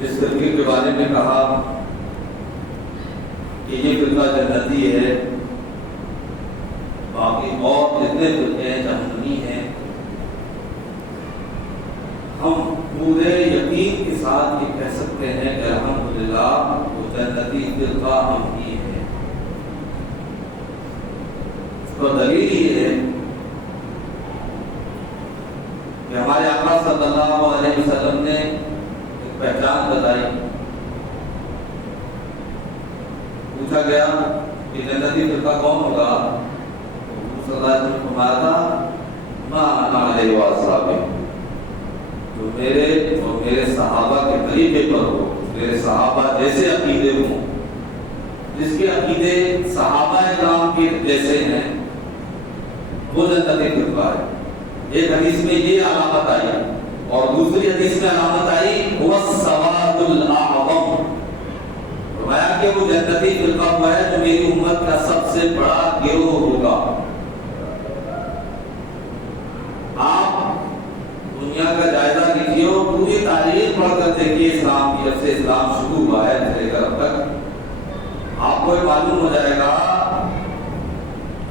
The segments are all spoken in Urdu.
جس فرقے کے بارے میں کہا کہ یہ فرقہ جنتی ہے، باقی اور جتنے فرقے ہیں جہنمی ہیں، ہم پورے یقین کے ساتھ یہ کہہ سکتے ہیں کہ الحمدللہ وہ جنتی فرقہ ہم ہی ہیں۔ اس کا دلیل یہ ہے کہ ہمارے آقا صلی اللہ علیہ وسلم نے ایک پہچان بتائی۔ پوچھا گیا کہ جنتی فرقہ کون ہوگا؟ صلی اللہ علیہ وسلم فرمایا تھا ما انا علیہ واصحابی، جو میرے اور میرے صحابہ کے طریقے پر ہو، میرے صحابہ جیسے عقیدے ہوں، جس کے عقیدے صحابہ کرام کے جیسے ہیں، وہ جنتی فرقہ ہے۔ ایک حدیث میں یہ علامت آئی اور دوسری حدیث میں علامت آئی هو السواد الاعظم، فرمایا کہ وہ جنتی فرقہ ہوا ہے جو میری امت کا سب سے بڑا گروہ ہوگا۔ آپ دنیا کا جائزہ لیجیے اور پوری تاریخ پڑھ کر دیکھیے اسلام کی، جب سے اسلام شروع ہوا ہے سے کر اب تک، آپ کو معلوم ہو جائے گا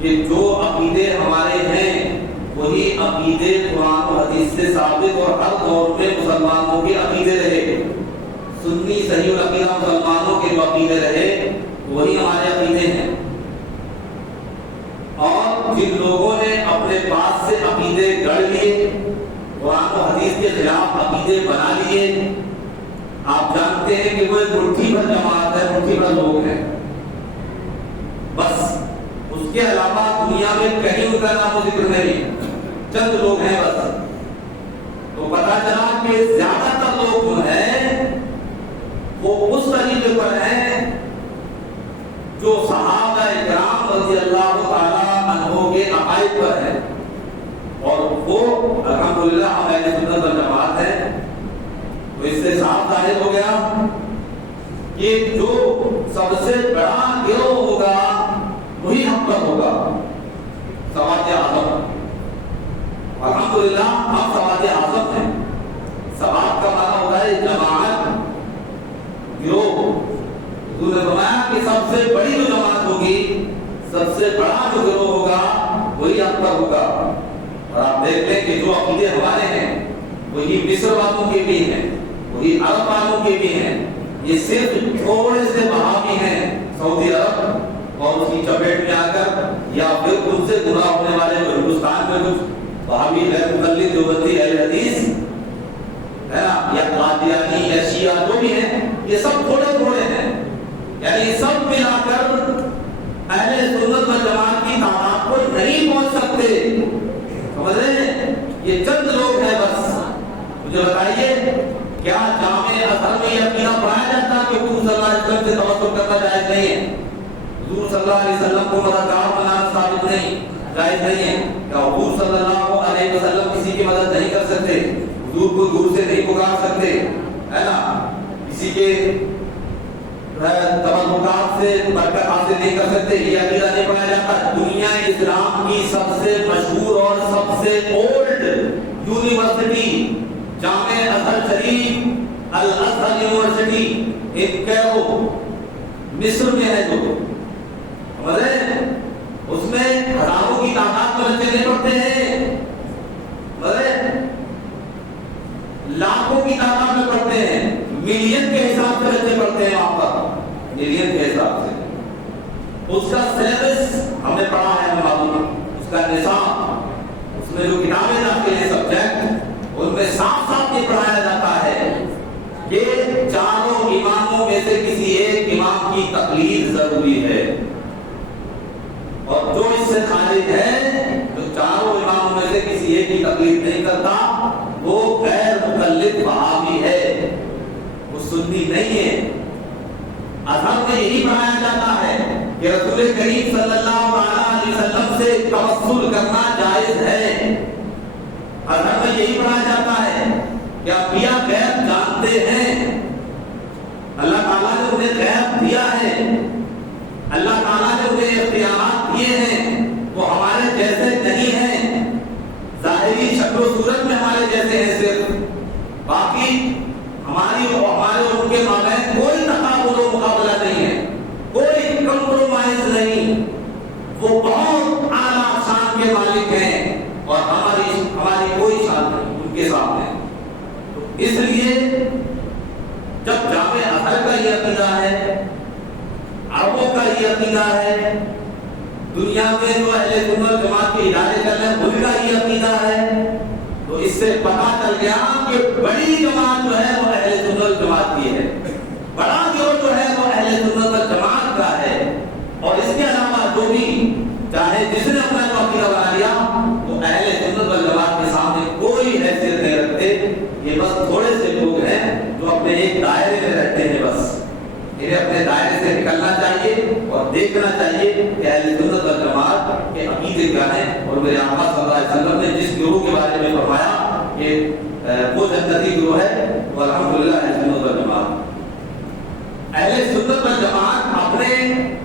کہ جو عقیدے ہمارے ہیں وہی عقیدے قرآن و حدیث سے ثابت اور ہر دور میں مسلمانوں کے عقیدے رہے۔ سنی صحیح العقیدہ مسلمانوں کے جو عقیدے رہے وہی ہمارے عقیدے ہیں، اور جن لوگوں نے اپنے پاس سے عقیدے گڑھ لیے، قرآن و حدیث کے خلاف عقیدے بنا لیے، آپ جانتے ہیں کہ وہ ایک مٹھی بھر جماعت ہے، مٹھی بھر لوگ ہیں، بس اس کے علاوہ دنیا میں کہیں ان کا نام و ذکر نہیں، چند لوگ ہیں بس۔ تو پتا چلا کہ زیادہ تر لوگ جو ہیں وہ اس طریقے پر ہیں جو صحابہ کرام رضی اللہ تعالی عنہ کے عقائد پر ہیں، اور وہ الحمدللہ ہم اہل سنت والجماعت ہیں۔ تو اس سے صاف ظاہر ہو گیا کہ جو سب سے بڑا گروہ ہوگا وہی ہم پر ہوگا، سواد اعظم۔ الحمدللہ ہم سواد اعظم ہیں۔ سواد کا معنی ہوتا ہے جماعت، گروہ۔ حضور نے فرمایا کہ سب سے بڑی جو جماعت ہوگی، سب سے بڑا جو گروہ ہوگا وہی ہم پر ہوگا۔ اور آپ دیکھ لیں کہ جو عقیدے ہمارے ہیں وہی مصر والوں کے بھی ہیں، وہی عرب والوں کے بھی ہیں۔ یہ صرف تھوڑے سے وہابی ہیں سعودی عرب اور اس کی چپیٹ میں آ کر، یا پھر ان سے گناہ ہونے والے جو ہندوستان میں کچھ وہابی غیر مقلد دیوبندی اہل حدیث ہے نا، یا قادیانی یا شیعہ جو بھی ہیں، یہ سب تھوڑے تھوڑے ہیں، یعنی سب ملا کر اہل سنت والجماعت کی تعداد کو نہیں پہنچ سکتے، سمجھ رہے ہیں؟ یہ چند لوگ ہیں بس۔ مجھے بتائیے کیا جامع ازہر میں یہ عقیدہ پڑھایا جاتا کہ حضور صلی اللہ علیہ وسلم سے توسل کرنا جائز نہیں ہے، حضور صلی اللہ علیہ وسلم کو مددگار بنانا ثابت نہیں، جائز نہیں ہے؟ کیا حضور صلی اللہ علیہ وسلم کسی کی مدد نہیں کر سکتے، حضور کو دور سے نہیں پکار سکتے، ہے نا، کسی کے تبرکات سے برکت حاصل نہیں کر سکتے، یہ عقیدہ نہیں پڑھایا جاتا۔ دنیا اسلام کی سب سے مشہور اور سب سے اولڈ یونیورسٹی جامع ازہر شریف، الازہر یونیورسٹی ان کیرو مصر میں ہے، جو سمجھ رہے ہیں؟ اس میں ہزاروں کی تعداد میں بچے نہیں پڑھتے ہیں، لاکھوں کی تعداد میں پڑھتے ہیں، ملین کے حساب سے بچے پڑھتے ہیں وہاں پر، ملین کے حساب سے۔ اس کا سلیبس ہم نے پڑھا ہے، ہمیں معلوم ہے، اس کا نظام، اس میں جو کتابیں جاتے ہیں سبجیکٹ، ان میں صاف صاف یہ پڑھایا جاتا ہے کہ چاروں اماموں میں سے کسی ایک امام کی تقلید ضروری ہے، اور جو اس سے خارج ہے، جو چاروں اماموں میں سے کسی ایک کی تقلید نہیں کرتا، وہ غیر مقلد وہابی ہے، وہ سنی نہیں ہے۔ ازہر میں یہی پڑھایا جاتا ہے کہ رسول کریم صلی اللہ علیہ وسلم سے توسل کرنا جائز ہے۔ ازہر میں یہی پڑھایا جاتا ہے کہ انبیاء غیب جانتے ہیں، اللہ تعالیٰ نے انہیں غیب دیا ہے، اللہ تعالیٰ نے انہیں اختیارات دیے ہیں، وہ ہمارے جیسے نہیں ہیں، ظاہری شکل و صورت میں ہمارے جیسے ہیں صرف، باقی ہمارے اس لیے جب جامع اثر کا یہ عقیدہ ہے، عربوں کا یہ عقیدہ ہے، دنیا میں جو اہل سنت جماعت کے ادارے چل رہے ہیں ان کا یہ عقیدہ ہے، تو اس سے پتا چل گیا کہ بڑی جماعت جو ہے وہ اہل سنت جماعت کی ہے، بڑا جو ہے وہ اہل سنت جماعت کا ہے۔ اور اس کے علاوہ جو بھی چاہے جس نے اپنا جو عقیدہ بنا لیا وہ اہل سنت والجماعت کے سامنے کوئی حیثیت نہیں رکھتے، یہ بس تھوڑے سے لوگ ہیں جو اپنے ایک دائرے میں رہتے ہیں، بس انہیں اپنے دائرے سے نکلنا چاہیے اور دیکھنا چاہیے کہ اہل سنت والجماعت کے عقیدے کیا ہیں۔ اور میرے آقا صلی اللہ علیہ وسلم نے جس گروہ کے بارے میں فرمایا کہ وہ جنتی گروہ ہے وہ الحمدللہ اہل سنت والجماعت۔ اہل سنت والجماعت اپنے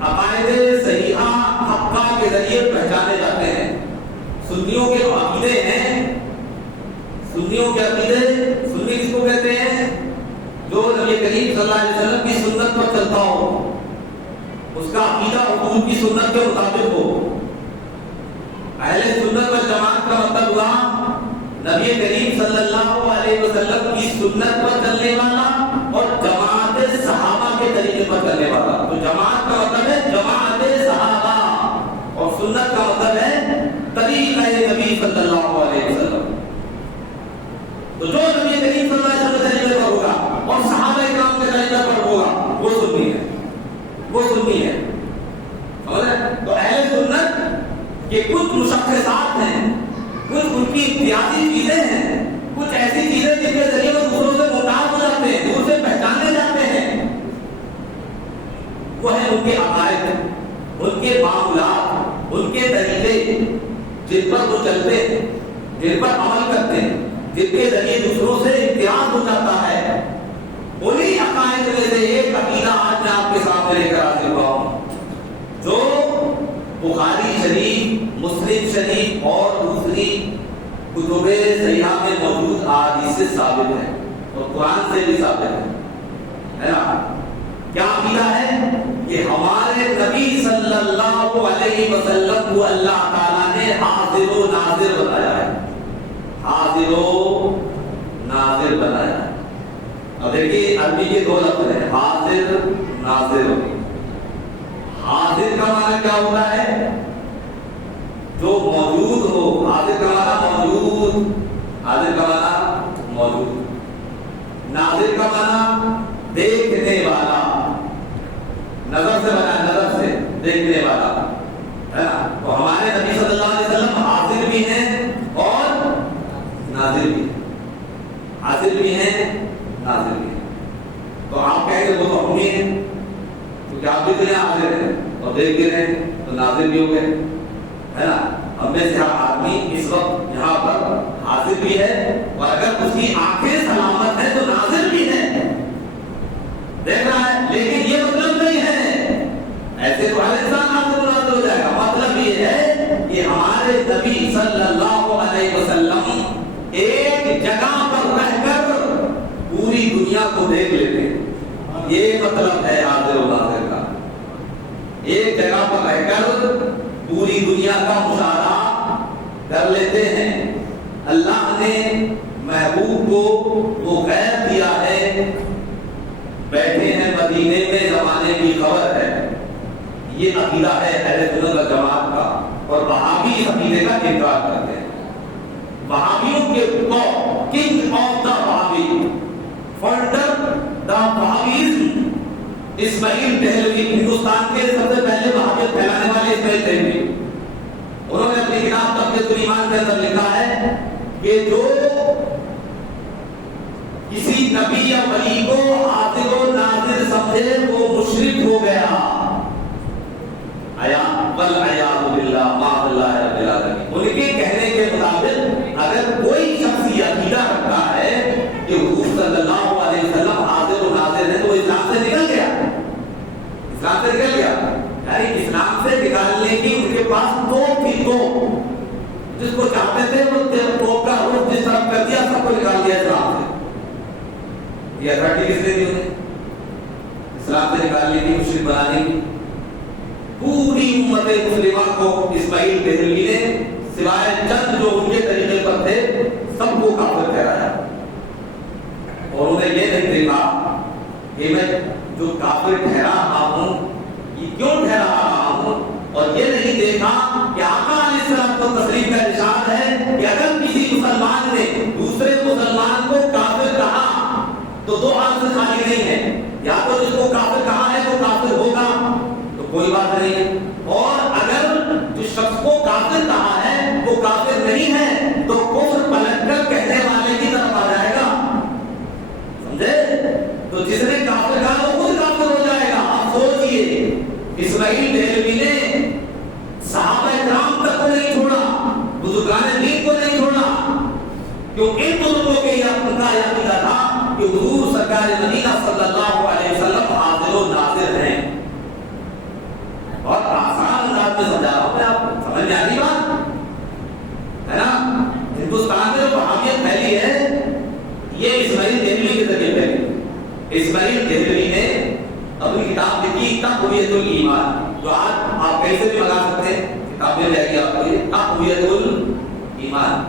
عقائد صحیحہ حقہ کے ذریعے پہچانے جاتے ہیں۔ سنیوں کے جو عقیدے ہیں، سنیوں کے عقیدے، سنی کس کو کہتے ہیں؟ جو نبی کریم صلی اللہ علیہ وسلم کی سنت پر چلتا ہو، اس کا عقیدہ حضور کی سنت کے مطابق ہو۔ اہل سنت والجماعت کا مطلب ہوا نبی کریم صلی اللہ علیہ وسلم کی سنت پر چلنے والا اور جماعت صحابہ کے طریقے پر چلنے والا۔ تو جماعت کا مطلب ہے جماعت صحابہ اور سنت کا مطلب ہے طریقہ نبی صلی اللہ علیہ وسلم۔ تو جو نبی کریم صلی اللہ علیہ وسلم کے طریقے پر ہوگا اور صحابہ کرام کے طریقے پر ہوگا وہ سنی ہے، وہ سنی ہے۔ تو اہل سنت کے کچھ مشخصات ہیں، کچھ ان کی امتیازی چیزیں ہیں، کچھ ایسی چیزیں جن کے ذریعے وہ دوسروں سے ممتاز ہو جاتے ہیں، دور سے پہچانے جاتے ہیں۔ وہ ہیں ان کے عقائد، ان کے معاملات، ان کے طریقے جن پر وہ چلتے ہیں، جن پر عمل کرتے ہیں، جن کے ذریعے دوسروں سے امتیاز ہو جاتا ہے۔ انہی عقائد میں سے ایک عقیدہ آج میں آپ کے سامنے لے کر حاضر ہوا ہوں، جو بخاری شریف، مسلم شریف اور دوسری کتب صحیحہ میں موجود احادیث سے ثابت ہے اور قرآن سے بھی ثابت ہے نا۔ کیا عقیدہ ہے کہ ہمارے نبی صلی اللہ علیہ وسلم کو اللہ تعالیٰ نے حاضر و ناظر بنایا ہے، حاضر و ناظر بنایا ہے۔ اب دیکھیے عربی کے دو لفظ ہیں، حاضر ناظر۔ حاضر کا معنی کیا ہوتا ہے؟ جو موجود ہو، حاضر کا معنی موجود، حاضر کا معنی موجود، ناظر کا معنی دیکھنے والا، نظر سے بنا، نظر سے دیکھنے والا ہے نا۔ تو ہمارے نبی صلی اللہ علیہ وسلم حاضر بھی ہیں اور ناظر بھی ہیں، حاضر بھی ہیں، ناظر بھی ہیں۔ تو آپ کہیں گے وہ تو ہم ہی ہیں، تو کیا آپ بھی تو یہاں حاضر ہیں اور دیکھ بھی رہے ہیں تو ناظر بھی ہو گئے ہے نا۔ ہم میں سے ہر آدمی اس وقت یہاں پر حاضر بھی ہے اور اگر اس کی آنکھیں سلامت ہیں تو ناظر بھی ہے، دیکھ رہا ہے۔ لیکن یہ مطلب نہیں ہے ایسے تو ہر انسان حاضر و ناظر ہو جائے گا۔ مطلب یہ ہے کہ ہمارے نبی صلی اللہ علیہ وسلم ایک جگہ پر رہ کر پوری دنیا کو دیکھ لیتے ہیں، یہ مطلب ہے حاضر و ناظر کا۔ ایک جگہ پر رہ کر پوری دنیا کا مشاہدہ کر لیتے ہیں۔ اللہ نے محبوب کو وہ غیب دیا ہے، بیٹھے ہیں مدینے میں، زمانے کی خبر ہے۔ یہ عقیدہ ہے اہل سنت والجماعت کا، اور وہابی اس عقیدے کا انکار کرتے ہیں۔ وہابیوں کے king of the Wahhabi, founder the Wahhabism, اسماعیل دہلوی، ہندوستان کے سب سے پہلے وہابیت پھیلانے والے اسماعیل دہلوی، انہوں نے اپنی کتاب تقویۃ الایمان کے اندر لکھا ہے کہ جو کسی نبی یا ولی کو حاضر و ناظر سمجھے وہ مشرک ہو گیا۔ والعیاذ باللہ، معاذ اللہ رب العالمین۔ ان کے کہنے کے مطابق اگر کوئی شخص یہ عقیدہ رکھتا ہے کہ حضور صلی اللہ علیہ وسلم حاضر و ناظر ہے تو وہ اسلام سے نکل گیا، اسلام سے نکل گیا۔ یعنی اسلام سے نکالنے کی ان کے پاس توپ تھی، توپ، جس کو چاہتے تھے وہ توپ کا رخ جس طرف کر دیا، سب کو نکال دیا اسلام سے۔ یہ اتھارٹی کس نے دی انہیں؟ اسلام سے نکالنے کی، مشرک بنانے کی۔ پوری امت مسلمہ کو اسماعیل دہلوی نے سوائے چند جو ان کے طریقے پر تھے سب کو کافر ٹھہرایا۔ نہیں دیکھا کہ میں جو کافر ٹھہرا رہا ہوں یہ کیوں ٹھہرا رہا ہوں، اور یہ نہیں دیکھا کہ آقا علیہ السلام کو تسلیم کا ارشاد ہے کہ اگر کسی مسلمان نے دوسرے مسلمان کو کافر کہا تو دو حال سے خالی نہیں ہے، یا تو جس کو کافر کہا ہے وہ کافر ہوگا تو کوئی بات نہیں، اور اگر جس شخص کو کافر کہا ہے وہ کافر نہیں ہے تو کفر پلٹ کر کہنے والے کی طرف آ جائے گا، سمجھے؟ تو جس نے کافر کہا وہ خود کافر ہو جائے گا۔ آپ سوچئے اسماعیل دہلوی نے صحابہ کرام تک کو نہیں چھوڑا، بزرگان دین کو نہیں چھوڑا، کیوں ان بزرگوں کے ان کا یہ عقیدہ تھا کہ حضور سرکار مدینہ صلی اللہ علیہ وسلم حاضر و ناظر ہیں۔ اور آسان انداز میں سمجھا رہا ہوں میں، آپ سمجھ میں آ رہی بات ہے نا؟ ہندوستان میں جو وہابیت پھیلی ہے یہ اسماعیل دہلوی کے ذریعے پھیلی۔ اسماعیل دہلوی نے اپنی کتاب لکھی تقویت الایمان، جو آج آپ کہیں سے بھی منگا سکتے ہیں، کتاب مل جائے گی آپ کو، یہ تقویت الایمان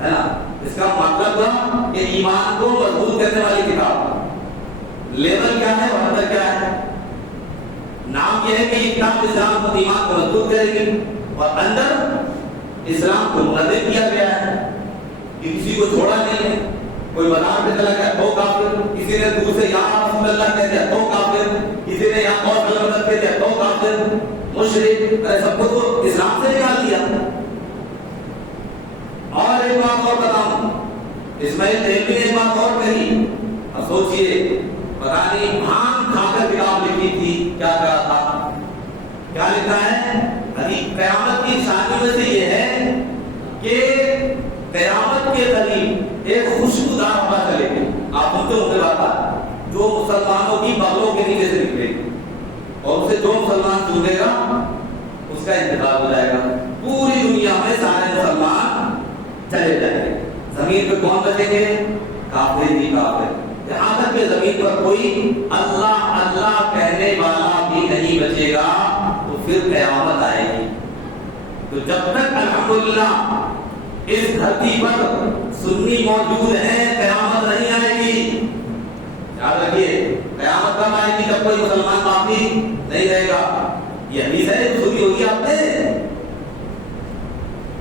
ہے نا؟ اس کا مطلب تھا کہ ایمان کو مضبوط کرنے والی کتاب۔ لیبل کیا ہے اور اندر کیا ہے؟ نام یہ ہے کہ یہ کتاب اسلام کو ایمان کو مضبوط کرے گی، اور اندر اسلام کو منظم کیا گیا ہے کہ کسی کو چھوڑا نہیں ہے۔ کوئی بازار میں چلا گیا تو کافر، کسی نے دور سے یا رسول اللہ کہہ دیا تو کافر، کسی نے یا قول مدد کہہ دیا تو کافر، مشرک، سب کو تو اسلام سے نکال دیا۔ اور ایک بات اور بتاؤں، اسماعیل دہلوی نے ایک بات اور کہی، اب سوچئے، پتا نہیں بھانگ کھا کر کتاب لکھی تھی، کیا کہا تھا؟ کیا لکھا ہے؟ قیامت کی نشانیوں میں سے یہ ہے کہ قیامت کے قریب ایک خوشبودار ہوا چلے گی۔ آپ سنتے ہوں گے بات، جو مسلمانوں کی بغلوں کے نیچے سے نکلے گی، اور اسے جو مسلمان چھوڑے گا اس کا انتقال ہو جائے گا۔ پوری دنیا میں سارے مسلمان چلے جائیں گے، زمین پہ کون بچیں گے؟ کافر ہی کافر، یہاں تک کہ زمین پر کوئی اللہ اللہ کہنے والا بھی نہیں بچے گا، تو پھر قیامت آئے گی۔ تو جب تک الحمدللہ اس دھرتی پر سنی موجود ہیں قیامت نہیں آئے گی۔ یاد رکھیے، قیامت کب آئے گی؟ جب کوئی مسلمان باقی نہیں رہے گا۔ یہ حدیث ہے جو سنی ہوگی آپ نے،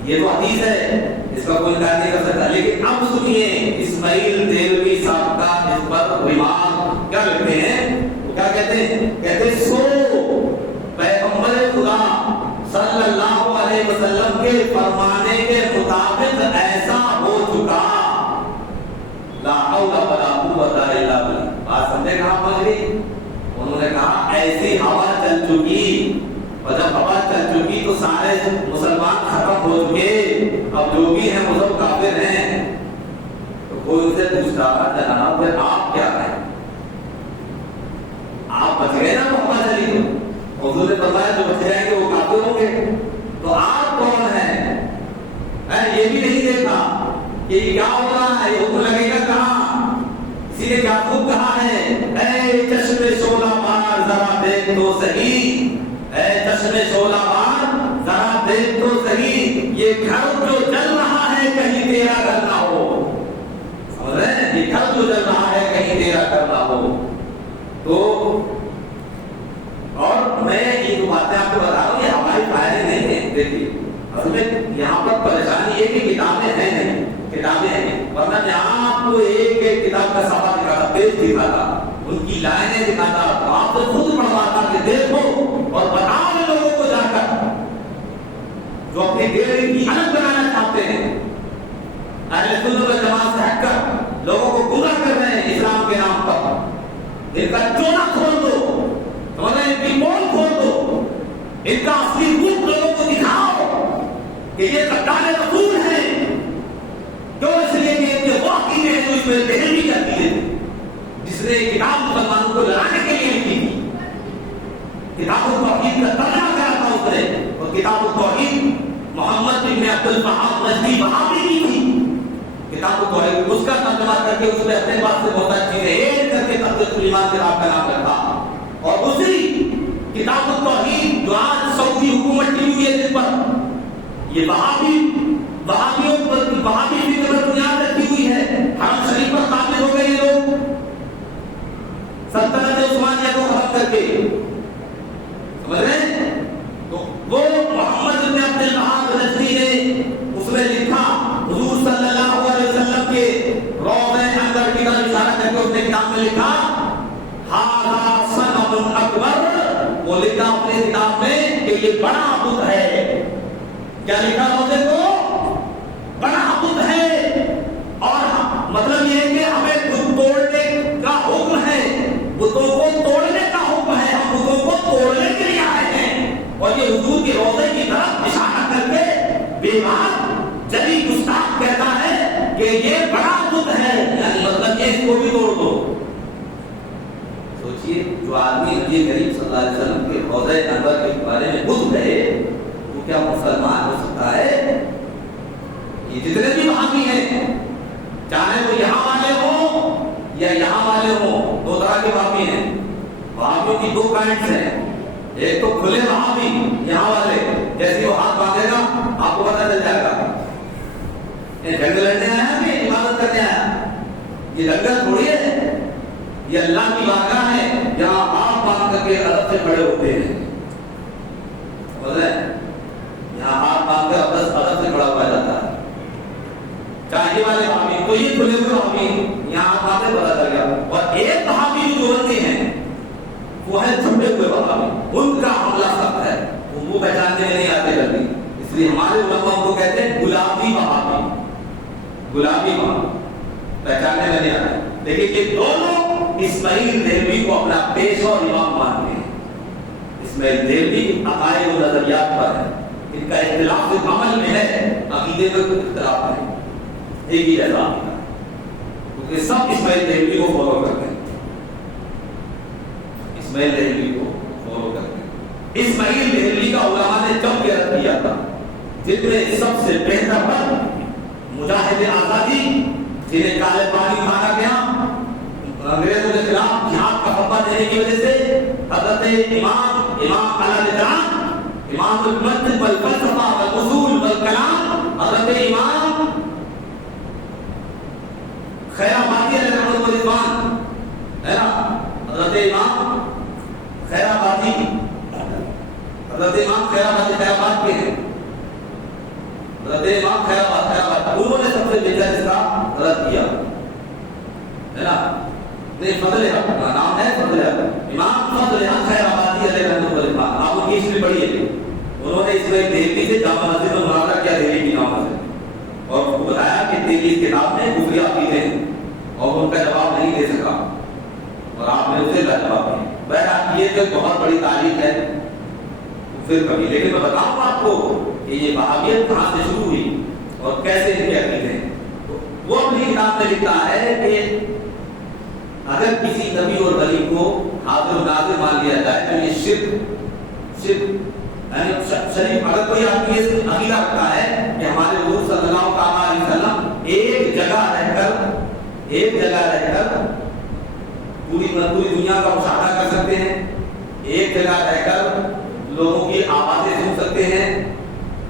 یہ تو حدیث ہے، اس کا کوئی انکار نہیں کر سکتا۔ لیکن اب سنیے اسماعیل دہلوی صاحب کا اس پر ریمارک کیا لکھتے ہیں، وہ کیا کہتے ہیں؟ کہتے ہیں سو پیغمبر خدا صلی اللہ علیہ وسلم کے فرمانے کے مطابق ایسا ہو چکا، لا حول ولا قوت الا باللہ۔ بات سمجھے کہاں پہنچ گئی؟ انہوں نے کہا ایسی ہوا چل چکی، اور جب ہوا چل چکی تو سارے مسلمان ختم ہو چکے، اب جو بھی ہیں وہ سب کافر ہیں۔ تو کوئی ان سے پوچھتا جناب پھر آپ کیا ہیں؟ آپ بچ گئے نا وہ ہوا چلی تو؟ حضور نے فرمایا جو بچ جائیں گے وہ کافر ہوں گے، تو آپ کون ہیں؟ یہ بھی نہیں دیکھا کہ یہ کیا ہو رہا ہے، یہ حکم لگے گا کہاں؟ کسی نے کیا خوب کہا ہے، اے چشم شعلہ بار ذرا دیکھ تو صحیح، اے چشم شعلہ بار ذرا دیکھ تو صحیح، یہ گھر جو جل رہا ہے کہیں تیرا گھر نہ ہو۔ سمجھ رہے ہیں؟ یہ گھر جو جل رہا ہے کہیں تیرا گھر نہ ہو۔ تو اور میں یہ جو باتیں آپ کو بتا رہا ہوں یہ ہماری فائدے نہیں ہیں۔ دیکھیے اصل میں یہاں پر پریشانی یہ کہ کتابیں ہیں نہیں، کتابیں ہیں، ورنہ یہاں آپ کو ایک ایک کتاب کا صفحہ دکھاتا، پیج دکھاتا، ان کی لائنیں دکھاتا، آپ سے خود پڑھواتا کہ دیکھو اور بتاؤ لوگوں کو جا کر جو اپنی دین کی الگ بنانا چاہتے ہیں، اہل سنت و جماعت سے ہٹ کر لوگوں کو گمراہ کر رہے ہیں اسلام کے نام پر۔ ان کا چونا کھول دو، ان کی مول کھول دو، ان کا اصلی روپ لوگوں کو دکھاؤ کہ یہ سرکار رسول ہیں، کیوں؟ اس لیے کہ ان کے وہ عقیدے ہیں جو اس میں دہلی کرتی ہے، جس نے کتاب مسلمانوں کو لڑانے کے لیے لکھی تھی، کتاب التوحید کا ترجمہ کرا تھا اس نے، اور کتاب التوحید محمد بن عبد الوہاب نجدی وہابی کی تھی، کتاب التوحید اس کا ترجمہ کر کے اس نے اپنے پاس سے بہت ساری چیزیں ایڈ کر کے تقویت الایمان کتاب کا نام رکھا، اور اسی کتاب التوحید جو آج سعودی حکومت کی ہوئی ہے جس پر یہ وہابی فکر پر بنیاد رکھی ہوئی ہے، حرم شریف پر قابل ہو گئے یہ لوگ، نے لکھا ھذا صنم اکبر، وہ لکھا اپنے کتاب میں کہ یہ بڑا بت ہے. کیا لکھا روزے کو؟ بڑا بت ہے. اور مطلب یہ ہے کہ ہمیں بت توڑنے کا حکم ہے، بتوں کو توڑنے کا حکم ہے، ہم بتوں کو توڑنے کے لیے آئے ہیں. اور یہ حضور کے روزے کی طرف اشارہ کر کے بیمار جلی گستاخ کہتا ہے کہ یہ بڑا بت ہے، یعنی مطلب یہ اس کو بھی توڑ دو. سوچئے جو آدمی نبی کریم صلی اللہ علیہ وسلم کے روضہ انور کے بارے میں بت گئے وہ کیا مسلمان ہو سکتا ہے؟ یہ جتنے بھی وہابی ہیں، چاہے وہ یہاں والے ہوں یا یہاں والے ہوں، دو طرح کے وہابی ہیں. وہابیوں کی دو کائنڈز ہیں، ایک تو کھلے وہابی یہاں والے، جیسے وہ ہاتھ باندھے گا آپ کو پتہ چل جائے گا یہ جنگ لڑنے آیا کہ عبادت کرنے آیا. یہ لنگر تھوڑی ہے، یہ اللہ کی بارگاہ ہے جہاں ہاتھ باندھ کر کے ادب سے کھڑے ہوتے ہیں. سمجھ رہے ہیں؟ یہاں ہاتھ باندھ کر ادب سے کھڑا ہوا جاتا ہے. چاہیے والے وہابی تو یہ کھلے ہوئے وہابی یہاں ہاتھ باندھے پتہ چل گیا. اور ایک وہابی جو بنتے ہیں وہ ہے چھپے ہوئے وہابی، ان کا حملہ سخت ہے، وہ پہچاننے میں نہیں آتے جلدی. اس لیے ہمارے علماء کو کہتے ہیں گلابی وہابی، گلابی وہابی پہچاننے میں نہیں آتے. لیکن یہ دونوں اسماعیل دہلوی کو اپنا پیشوا اور امام مانتے ہیں. اسماعیل دہلوی کی عقائد و نظریات پر ہے، ان کا اختلاف عمل میں ہے، عقیدے میں کوئی اختلاف نہیں، ایک ہی جیسا عقیدہ، کیونکہ سب اسماعیل دہلوی کو فالو کرتے ہیں. اسماعیل دہلوی کو فالو کرتے ہیں. اسماعیل دہلوی کا علماء نے جب گرد کیا تھا، جن میں سب سے بہتر مجاہد آزادی جنہیں کالے پانی اٹھانا گیا انگریزوں کے خلاف جہاد کا خطبہ دینے کی وجہ سے، حضرت امام اعلی حضرت امام المنطق والفلسفہ والاصول والکلام حضرت امام خیر آبادی علیہ رحمۃ والرضوان ہے نا، حضرت امام خیر آبادی، حضرت امام خیر آبادی خیر آباد کے ہیں، حضرت امام خیر آباد انہوں نے سب سے بہتر اس کا رد کیا ہے نا. نہیں فضل حق نام ہے، فضل حق امام فضل حق خیر آبادی علیہ رحمۃ اللہ، آپ ان کی ہسٹری پڑھیے. انہوں نے اس میں دہلی سے جامع مسجد میں مناظرہ کیا، دہلی کی جامع مسجد، اور بتایا کہ دہلی اس کتاب میں کفری عقیدے ہیں اور ان کا جواب نہیں دے سکا اور آپ نے اسے جواب دیا. بہرحال یہ تو بہت بڑی تاریخ ہے پھر کبھی. لیکن میں بتاؤں آپ کو کہ یہ وہابیت کہاں سے شروع ہوئی اور کیسے ان کے عقیدے ہیں. وہ اپنی کتاب میں لکھتا ہے کہ اگر کسی نبی اور ولی کو حاضر و ناظر مان لیا جائے تو یہ شرک یعنی شریف. اگر کوئی آدمی یہ عقیدہ رکھتا ہے کہ ہمارے حضور صلی اللہ علیہ وسلم ایک جگہ رہ کر پوری دنیا کا مشاہدہ کر سکتے ہیں، ایک جگہ رہ کر لوگوں کی آوازیں سن سکتے ہیں،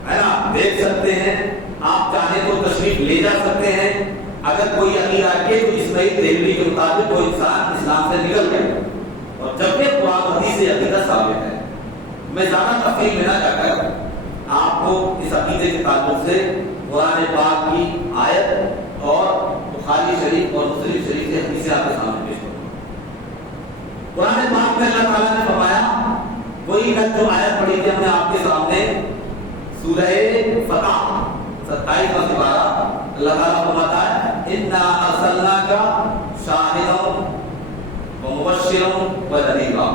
ہے نا، دیکھ سکتے ہیں، آپ چاہیں تو تشریف لے جا سکتے ہیں. اگر کوئی عقیدہ رکھے تو اسماعیل دہلوی کے مطابق وہ انسان اسلام سے نکل گیا، اور جبکہ قرآن حدیث سے عقیدہ ثابت ہے. میں زیادہ تفصیل میں نہ جا کر آپ کو اس عقیدے کے تعلق سے قرآن پاک کی آیت اور بخاری شریف اور مسلم شریف سے حدیثیں آپ کے سامنے پیش کروں. قرآن پاک میں اللہ تعالیٰ نے فرمایا، وہی جو آیت پڑھی تھی ہم نے آپ کے سامنے سورہ فتح 27 کا سپارہ، اللہ تعالیٰ فرماتا ہے اِنَّا أَرْسَلْنَاكَ شَاهِدًا وَمُبَشِّرًا وَنَذِيرًا.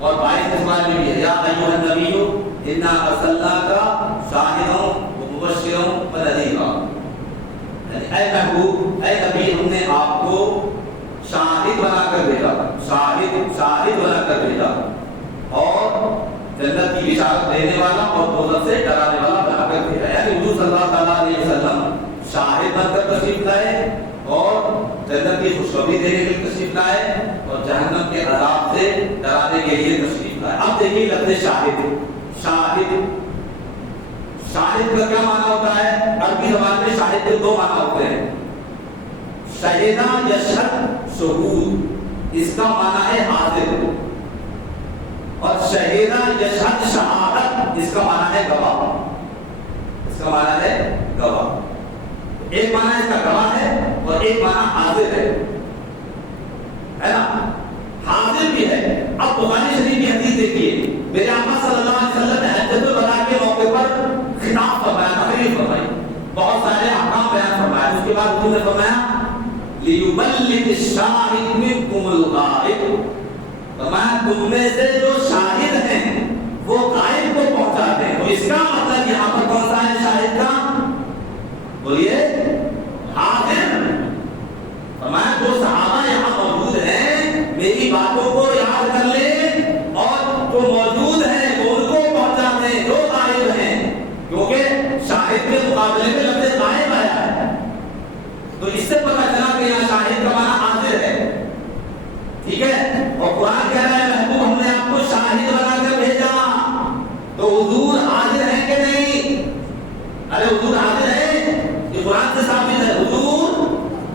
اور 22 سپارے میں بھی ہے یا ایھا النبی اِنَّا أَرْسَلْنَاكَ شَاهِدًا وَمُبَشِّرًا وَنَذِيرًا. اے محبوب، اے نبی، ہم نے آپ کو شاہد بنا کر بھیجا، شاہد بنا کر بھیجا، اور جنت کی بشارت دینے والا اور دوزخ سے ڈرانے والا بنا کر بھیجا. یعنی حضور صلی اللہ علیہ وسلم شاہد بن کر تشریف لائے اور جنت کی خوشخبری دینے کے لیے تشریف لائے اور جہنم کے عذاب سے ڈرانے کے لیے تشریف لائے. اب دیکھیے لفظ شاہد کا کیا معنی ہوتا ہے؟ عربی زبان میں شاہد کے دو معنی ہوتے ہیں. شہیدہ یشہد شہود، اس کا معنی ہے حاضر، اور شہیدہ یشہد شہادت، اس کا معنی ہے گواہ. اس کا معنی ہے گواہ. ایک معنی اس کا گواہ ہے اور ایک معنی حاضر ہے. لِيُبَلِّغِ الشَّاهِدُ مِنْكُمُ الْغَائِبَ، فرمایا تم میں سے جو شاہد ہیں وہ غائب کو پہنچاتے ہیں. تو اس کا مطلب یہاں پر کون سا ہے شاہد کا؟ بولیے حاضر. فرمایا جو صحابہ یہاں موجود ہیں میری باتوں کو یاد کر لیں اور جو موجود ہیں وہ ان کو پہنچا دیں جو غائب ہیں، کیونکہ شاہد کے مقابلے میں لفظ غائب آیا ہے. تو اس سے پتہ چلا کہ یہاں شاہد کا معنی حاضر ہے. ٹھیک ہے. اور قرآن کہہ رہا ہے محبوب ہم نے آپ کو شاہد بنا کر بھیجا. تو حضور حاضر ہیں کہ نہیں؟ ارے حضور حاضر ہیں، یہ قرآن سے ثابت ہے. حضور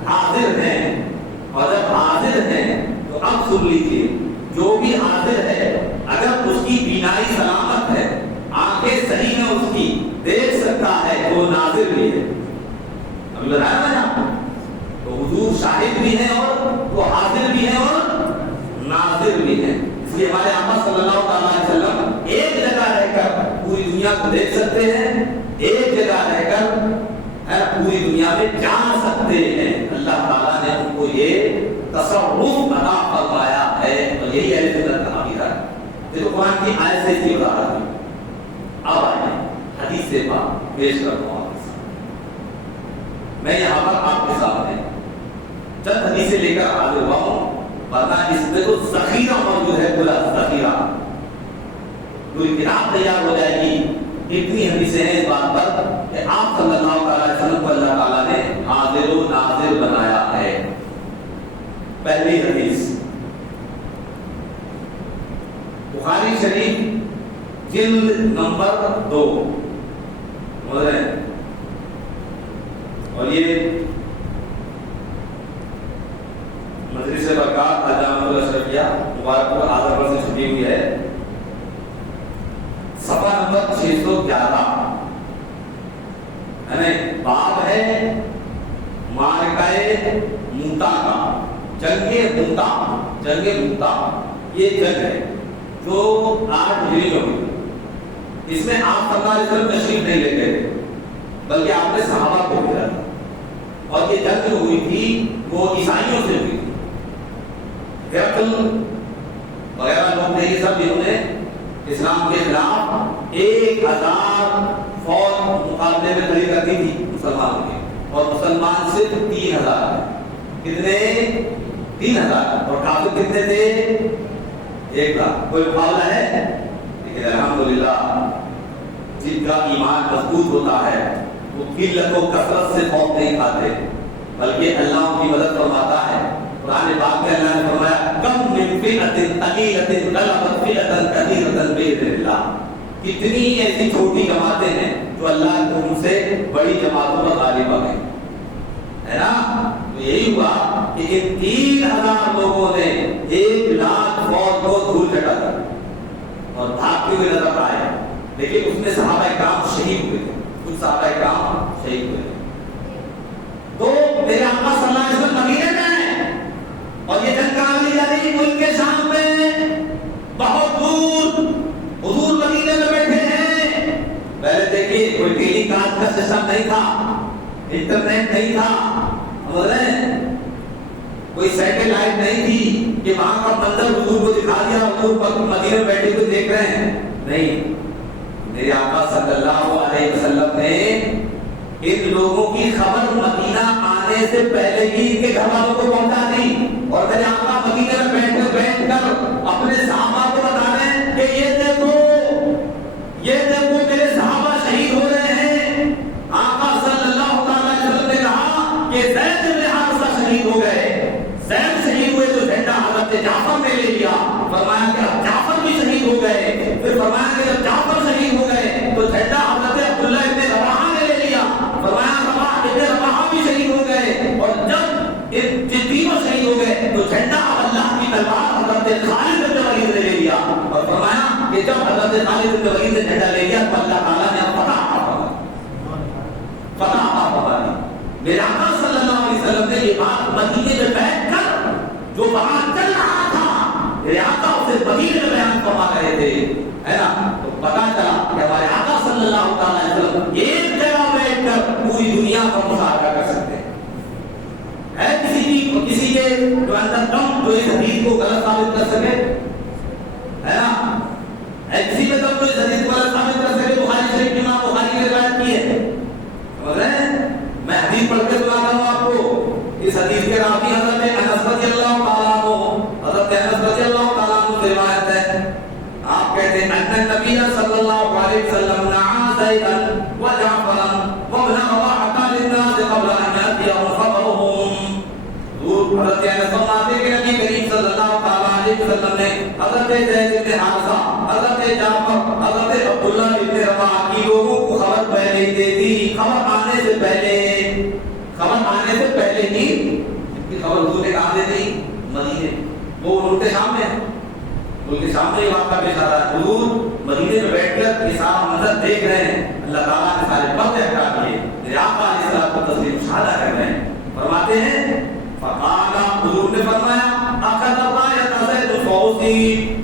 حاضر ہیں، اور جب حاضر ہیں تو اب سن لیجیے جو بھی حاضر ہے اگر اس کی بینائی سلامت ہے، آنکھیں صحیح ہیں، اس کی دیکھ سکتا ہے، وہ ناظر بھی ہے. ابھی بتایا میں آپ کو. تو حضور شاہد بھی ہیں اور وہ حاضر بھی ہیں اور ناظر بھی ہیں. اس لیے ہمارے آقا صلی اللہ علیہ وسلم ایک جگہ رہ کر پوری دنیا کو دیکھ سکتے ہیں، ایک جگہ رہ کر پوری دنیا میں جان سکتے ہیں. اللہ تعالیٰ نے ان کو یہ تصرف عطا فرمایا ہے اور یہی اہل سنت کا عقیدہ ہے. یہ تو قرآن کی آیت سے کی وضاحت ہے. اب آئیں حدیث سے بات پیش کرتا ہوں. میں یہاں پر آپ کے سامنے چند حدیثیں لے کر حاضر ہوا ہوں، ورنہ اس میں تو ذخیرہ موجود ہے، پورا ذخیرہ. پوری کتاب تیار ہو جائے گی. اتنی حدیثیں ہیں اس بات پر کہ آپ صلی اللہ علیہ وسلم کو اللہ تعالیٰ نے حاضر و ناظر بنایا ہے. پہلی حدیث بخاری شریف جلد نمبر 2 اور یہ مجلس برکات جامعۃ الاشرفیہ مبارک پور آذر سے چھٹی ہوئی ہے. صفحہ نمبر 611 یعنی باب ہے معرکہ موتا کا. جنگ موتا، جنگ موتا یہ جنگ ہے جو 8 ہجری میں ہوئی. اس میں آپ صلی اللہ علیہ وسلم تشریف نہیں لے گئے بلکہ آپ نے صحابہ کو بھیجا تھا. اور یہ جنگ جو ہوئی تھی وہ عیسائیوں سے ہوئی تھی. ہرقل وغیرہ لوگ تھے یہ سب جنہوں نے اسلام کے خلاف 1000 فوج مقابلے میں کھڑی کرتی تھی مسلمانوں کی، اور مسلمان صرف 3000. کتنے؟ 3000. اور کافر کتنے تھے؟ 1,00,000. کوئی مقابلہ ہے؟ لیکن الحمدللہ جن کا ایمان مضبوط ہوتا ہے وہ قلت و کثرت سے خوف نہیں کھاتے بلکہ اللہ ان کی مدد فرماتا ہے. قرآن پاک میں اللہ نے فرمایا کم من فئۃ قلیلۃ غلبت فئۃ کثیرۃ بإذن اللہ. کتنی ایسی چھوٹی جماعتیں ہیں جو اللہ کے حکم سے بڑی جماعتوں پر غالب آ گئی ہے نا. تو یہی ہوا کہ ان 3000 لوگوں نے 1,00,000 فوج کو دھول چٹا کر اور بھاگتے ہوئے نظر آئے. لیکن اس میں صحابہ کرام شہید ہوئے تھے، کچھ صحابہ کرام شہید ہوئے تھے. تو میرے آقا صلی اللہ علیہ وسلم مدینے میں ہیں اور یہ جنگ کہاں لی جا رہی؟ ملک کے شام میں بہت دور. حضور مدینے میں بیٹھے ہیں. پہلے دیکھیے کوئی ٹیلی کاسٹ کا سسٹم نہیں تھا، انٹرنیٹ نہیں تھا، کوئی سیٹلائٹ نہیں تھی کہ وہاں کا منظر حضور کو دکھا دیا حضور مدینے میں بیٹھے ہوئے دیکھ رہے ہیں. نہیں، میرے آقا صلی اللہ علیہ وسلم نے ان لوگوں کی خبر مدینہ آنے سے پہلے ہی ان کے گھر والوں کو پہنچا دی. اور میرے آقا مدینہ میں بیٹھ کر اپنے صحابہ کو بتا رہے ہیں کہ یہ دیکھو میرے صحابہ شہید ہو رہے ہیں. آقا صلی اللہ علیہ وسلم نے کہا کہ زید بن حارثہ شہید ہو گئے. زید شہید ہوئے تو جھنڈا حضرت جعفر نے لے لیا. فرمایا کہ اب جعفر بھی شہید ہو گئے. پھر فرمایا کہ جب جعفر شہید ہو گئے تو جھنڈا حضرت عبداللہ ابن رواحہ نے لے لیا. فرمایا ابن رواحہ بھی شہید ہو گئے. اور جب تینوں شہید ہو گئے تو جھنڈا اللہ کی تلوار حضرت خالد بن ولید نے لے لیا. اور فرمایا کہ جب حضرت خالد بن ولید نے جھنڈا لے لیا تو اللہ تعالیٰ نے فتح فرما دی. میرے آقا صلی اللہ علیہ وسلم نے یہ بات مدینے میں بیٹھ کر جو وہاں چل رہا تھا میرے آقا اسے مدینے میں بیان فرما رہے تھے ہے نا. تو پتا چلا کہ ہمارے آقا صلی اللہ علیہ وسلم ایک جگہ بیٹھ کر پوری دنیا کا مشاہدہ کر سکتے ہیں. ہے کسی کی کوئی کسی کے جو اندر دم جو اس حدیث کو غلط ثابت کر سکے؟ ہے نا؟ ہے کسی میں دم جو اس حدیث کو غلط ثابت کر سکے؟ بخاری شریف کی امام بخاری نے روایت کی ہے. سمجھ رہے ہیں؟ میں حدیث پڑھ کے سناتا ہوں آپ کو. اس حدیث کے راوی حضرت انس رضی اللہ تعالیٰ عنہ، حضرت انس رضی اللہ تعالیٰ عنہ سے روایت ہے. آپ کہتے ہیں ان النبی صلی اللہ علیہ وسلم نعا زیدا وجعفرا وابن رواحہ للناس قبل ان یاتیہم خبرهم. حضرت انس فرماتے کہ نبی کریم صلی اللہ تعالیٰ علیہ وسلم نے حضرت زید بن حارثہ، حضرت جعفر، حضرت عبداللہ بن رواحہ کی لوگوں کو خبر پہلے دے دی. خبر آنے سے پہلے، خبر آنے سے پہلے ہی کی خبر حضور نے کہاں دے دی؟ مدینے. وہ ان کے سامنے، ان کے سامنے یہ واقعہ پیش آ رہا ہے. حضور مدینے میں بیٹھ کر یہ سارا منظر دیکھ رہے ہیں. اللہ تعالیٰ نے سارے پردے ہٹا دیے. میرے آقا علیہ الصلوۃ والتسلیم مشاہدہ کر رہے ہیں. فرماتے ہیں فقال، حضور نے فرمایا اخذ الراية زيد فوزي،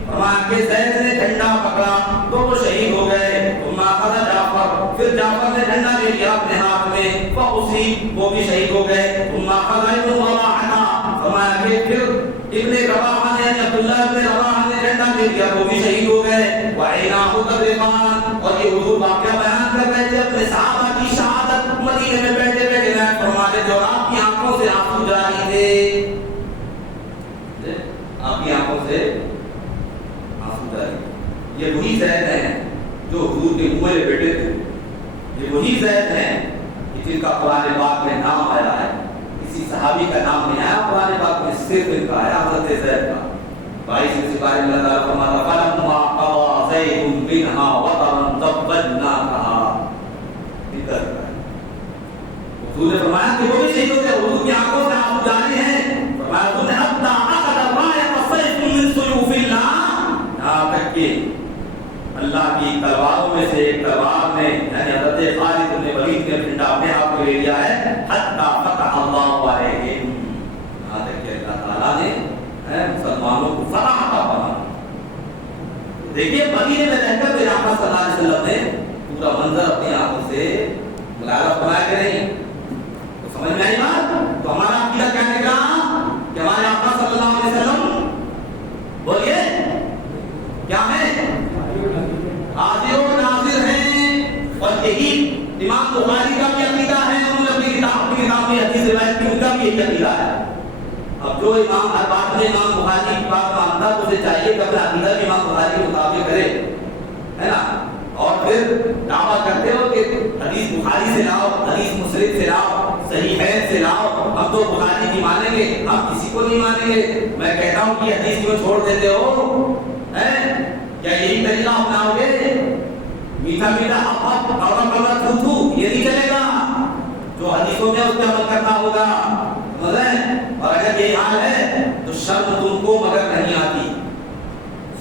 فرمایا کہ زید نے جھنڈا پکڑا تو وہ شہید ہو گئے. ثم اخذ جعفر، پھر جعفر نے جھنڈا لے لیا اپنے ہاتھ میں فوزي، وہ بھی شہید ہو گئے. ثم اخذ ابن رواحہ، فرمایا کہ پھر ابن رواحہ نے، عبداللہ ابن رواحہ نے جھنڈا لے لیا، وہ بھی شہید ہو گئے. وعيناه تذرفان، اور یہ حضور واقعہ بیان کر رہے تھے اپنے صحابہ کی شہادت. مدینے میں بیٹھے بیٹھے فرما رہے تھے اور آپ کی آنکھوں سے آنسو جاری تھے. آپ کی آنکھوں سے آنسو جاری. یہ وہی زید ہیں جو حضور کے منہ میں بیٹھے تھے. یہ وہی زید ہیں جن کا قرآن پاک میں نام آیا ہے. کسی صحابی کا نام نہیں آیا قرآن پاک میں، صرف ان کا آیا حضرت زید کا. 22 سپارے میں اللہ تعالیٰ فرماتا فلما قضى زيد منها وطرا زوجناكها. حضور نے فرمایا کہ وہ بھی شہید ہو گئے. حضور کی آنکھوں سے آنسو جاری ہیں. فرمایا حضور نے حتی اخذ الراية سيف من سيوف الله، یہاں تک کہ اللہ کی تلواروں میں سے ایک تلوار نے، یعنی حضرت خالد بن ولید نے جھنڈا اپنے ہاتھ میں لے لیا ہے. حتی فتح اللہ علیہم، یہاں تک کہ اللہ تعالیٰ نے مسلمانوں کو فتح عطا فرمایا. دیکھیے مدینے میں رہ کر آقا صلی اللہ علیہ وسلم نے پورا منظر اپنی آنکھوں سے ملاحظہ فرمایا کہ نہیں؟ تو سمجھ میں آئی بات؟ تو ہمارا عقیدہ کیا نکلا کہ ہمارے آقا صلی اللہ علیہ وسلم بولیے کیا ہے؟ حاضر و ناظر ہیں. اور یہی امام بخاری کا بھی عقیدہ ہے. انہوں نے اپنی کتاب میں حدیث روایت کی، ان کا بھی یہی عقیدہ ہے. اب جو امام ہر بات میں امام بخاری کی بات مانتا ہے اسے چاہیے کہ اپنا عقیدہ بھی امام بخاری کے مطابق کرے، ہے نا. اور پھر دعویٰ کرتے ہو کہ حدیث بخاری سے لاؤ، حدیث مسلم سے لاؤ، صحیحین سے لاؤ، ہم تو بخاری کی مانیں گے، ہم کسی کو نہیں مانیں گے. میں کہتا ہوں کہ حدیث کیوں چھوڑ دیتے ہو؟ کیا یہی طریقہ اپناؤ گے؟ میٹھا میٹھا اب کڑوا کڑوا تھو یہ نہیں چلے گا. جو حدیثوں میں اس پہ عمل کرنا ہوگا. اور اگر یہ حال ہے تو شرم تم کو مگر نہیں آتی،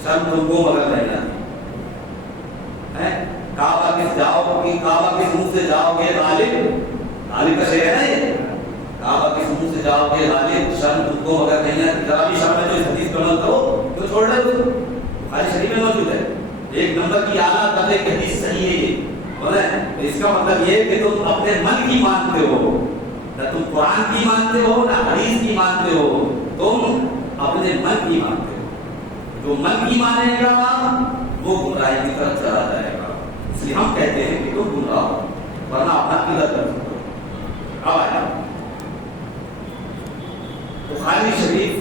شرم تم کو مگر نہیں آتی. کعبہ کس جاؤ کہ کعبہ کس منہ سے جاؤ گے غالب، غالب کا شعر ہے نا یہ. کعبہ کس منہ سے جاؤ گے غالب، شرم تم کو مگر نہیں آتی. ذرا بھی شرم ہے تو اس حدیث کو عمل کرو، تو چھوڑ دے. تو بخاری شریف میں موجود ہے. ایک نمبر کی اعلیٰ قدر کی حدیث صحیح ہے یہ. اس کا مطلب یہ کہ تم اپنے من کی مانتے ہو، نہ تم قرآن کی مانتے ہو نہ حدیث کی مانتے ہو، تم اپنے من کی مانتے ہو. جو من کی مانے گا وہ گمراہی کی طرف چلا جائے گا. اس لیے ہم کہتے ہیں کہ تم گمراہ ہو، ورنہ اپنا عقیدہ کر سکتے ہو. اب آیا بخاری شریف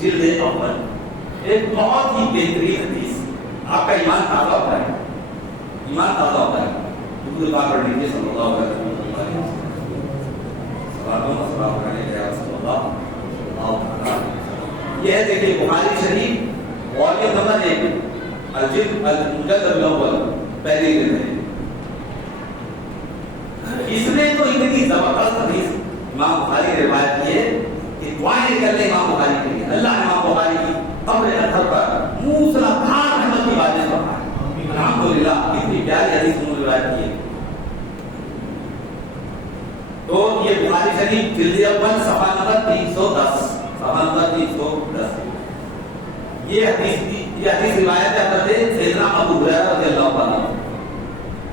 جلد اول، ایک بہت ہی بہترین حدیث. آپ کا ایمان تازہ ہوتا ہے، ایمان تازہ ہوتا ہے. حضور پاک پڑھ لیجیے صلی اللہ علیہ وسلم. یہ ہے دیکھیے بخاری شریف والیوم نمبر 1 الجلد المجلد الاول پہلی جلد ہے. اس میں تو اتنی زبردست حدیث امام بخاری نے روایت کی ہے کہ دعائیں کر لیں امام بخاری کے لیے. اللہ امام بخاری کی قبر اطہر پر موسلادھار رحمت کی بارش فرمائے. الحمدللہ اتنی پیاری حدیث انہوں نے روایت کی ہے. تو یہ بخاری شریف جلد اول صفحہ نمبر 310، صفحہ نمبر 310. یہ حدیث روایت ہے حضرت سیدنا ابو ہریرہ رضی اللہ عنہ.